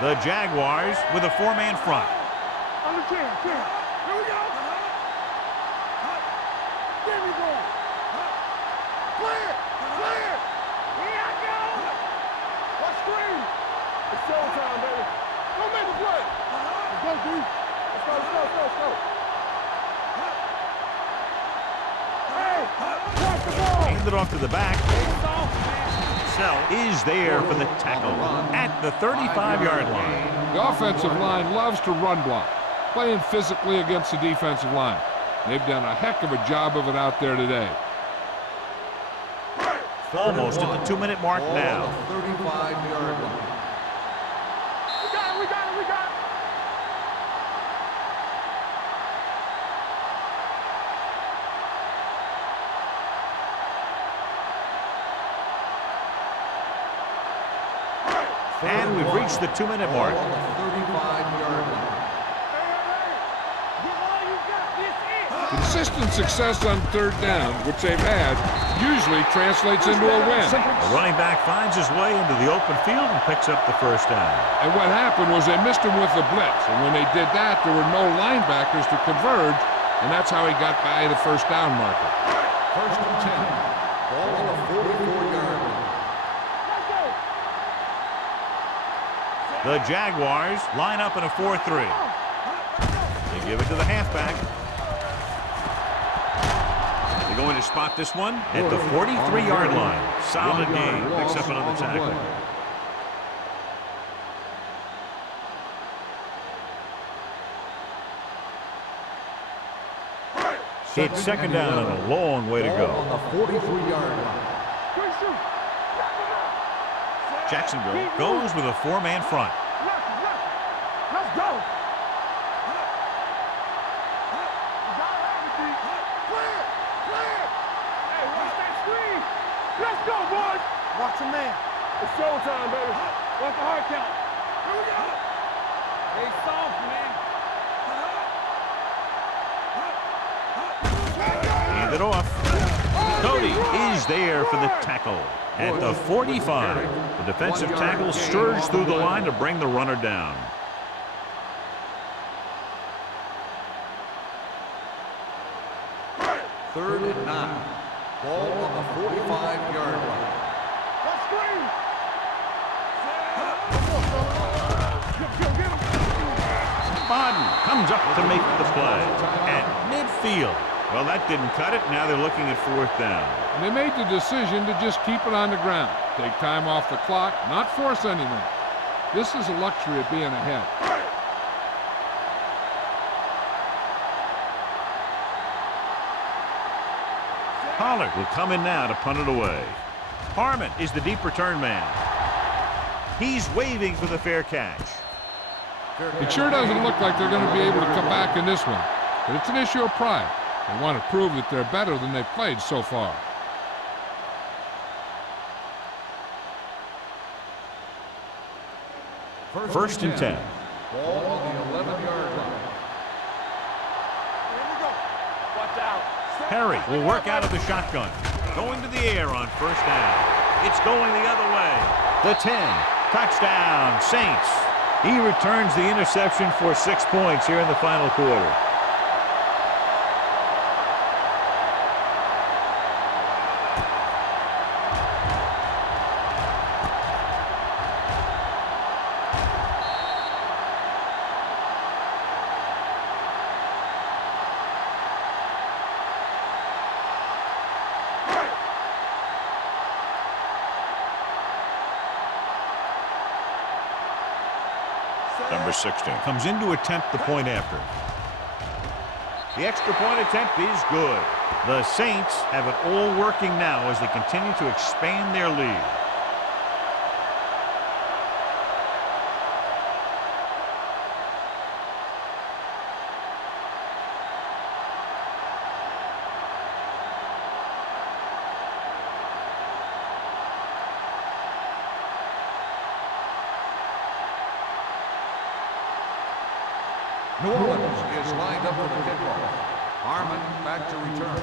The Jaguars with a 4-man front. On the 10. Here we go. Give me going. Clear. Clear. Here I go. Let's screen. It's showtime, baby. Go make the play. Let's go, D. Let's go, let's go, let's go, let's go. Hey, watch the ball. Hand it off to the back. Is there for the tackle at the 35-yard line. The offensive line loves to run block, playing physically against the defensive line. They've done a heck of a job of it out there today. Almost at the 2-minute mark now. 35-yard line. We got it, we got it, we got it. And we've reached the 2-minute mark. On the 35-yard line. Consistent success on third down, which they've had, usually translates into a win. The running back finds his way into the open field and picks up the first down. And what happened was they missed him with the blitz. And when they did that, there were no linebackers to converge, and that's how he got by the first down marker. First and 10. Ball on the 44-yard line. The Jaguars line up in a 4-3. They give it to the halfback. They're going to spot this one at the 43-yard line. Solid game. Picks up another tackle. It's second down and a long way to go. On the 43-yard line. Jacksonville goes with a 4-man front. Let's go. Hey, watch that screen. Let's go, boys. Watch the man. It's showtime, baby. Watch the hard count. Here we go. Hey, soft, man. Hand it off. Cody is there for the tackle at the 45. The defensive tackle stirs through the line to bring the runner down. Third and 9. Ball on the 45-yard line. Let's screen. Bodden comes up to make the play at midfield. Well, that didn't cut it. Now they're looking at 4th down. And they made the decision to just keep it on the ground. Take time off the clock, not force anything. This is a luxury of being ahead. Pollard will come in now to punt it away. Harmon is the deep return man. He's waving for the fair catch. It sure doesn't look like they're going to be able to come back in this one, but it's an issue of pride. They want to prove that they're better than they've played so far. First and 10. Ball on the 11-yard line. Here we go. Watch out. Harry will work out of the shotgun. Going to the air on 1st down. It's going the other way. The 10. Touchdown, Saints. He returns the interception for 6 points here in the final quarter. Number 16 comes in to attempt the point after. The extra point attempt is good. The Saints have it all working now as they continue to expand their lead. New Orleans is lined up for the kickoff. Harmon back to return.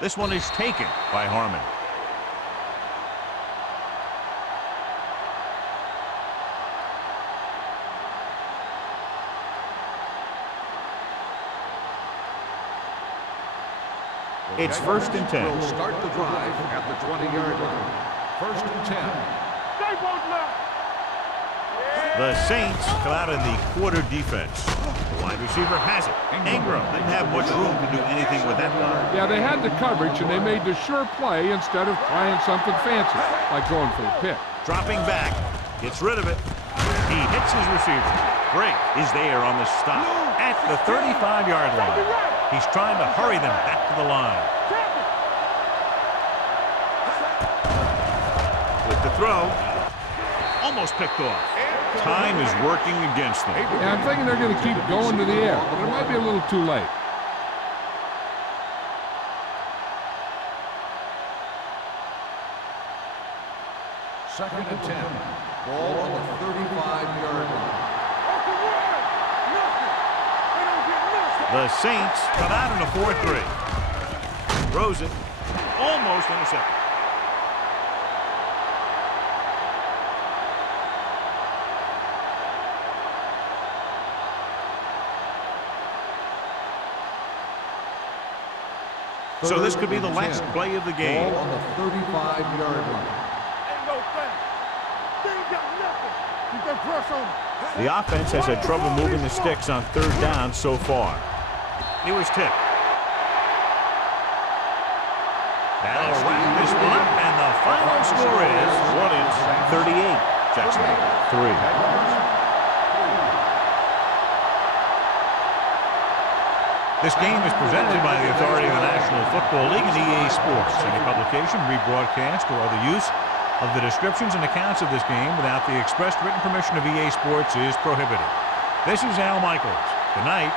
This one is taken by Harmon. It's 1st and 10. We'll start the drive at the 20-yard line. 1st and 10. Stay both left. The Saints come out in the quarter defense. The wide receiver has it. Ingram didn't have much room to do anything with that one. Yeah, they had the coverage, and they made the sure play instead of trying something fancy, like going for the pick. Dropping back, gets rid of it. He hits his receiver. Drake is there on the stop at the 35-yard line. He's trying to hurry them back to the line. With the throw, almost picked off. Time is working against them. Yeah, I'm thinking they're going to keep going to the air, but it might be a little too late. Second and 10. Ball on the 35-yard line. The Saints come out in a 4-3. Throws it. Almost intercepted. So this could be the last play of the game. Ball on the 35-yard line. Ain't no thing. They ain't got nothing. You can press on them. The offense has had trouble moving the sticks on 3rd down so far. He was tipped. That'll wrap this one up, and the final score is Orleans 38, Jacksonville 3. This game is presented by the authority of the National Football League and EA Sports. Any publication, rebroadcast, or other use of the descriptions and accounts of this game without the expressed written permission of EA Sports is prohibited. This is Al Michaels. Good night.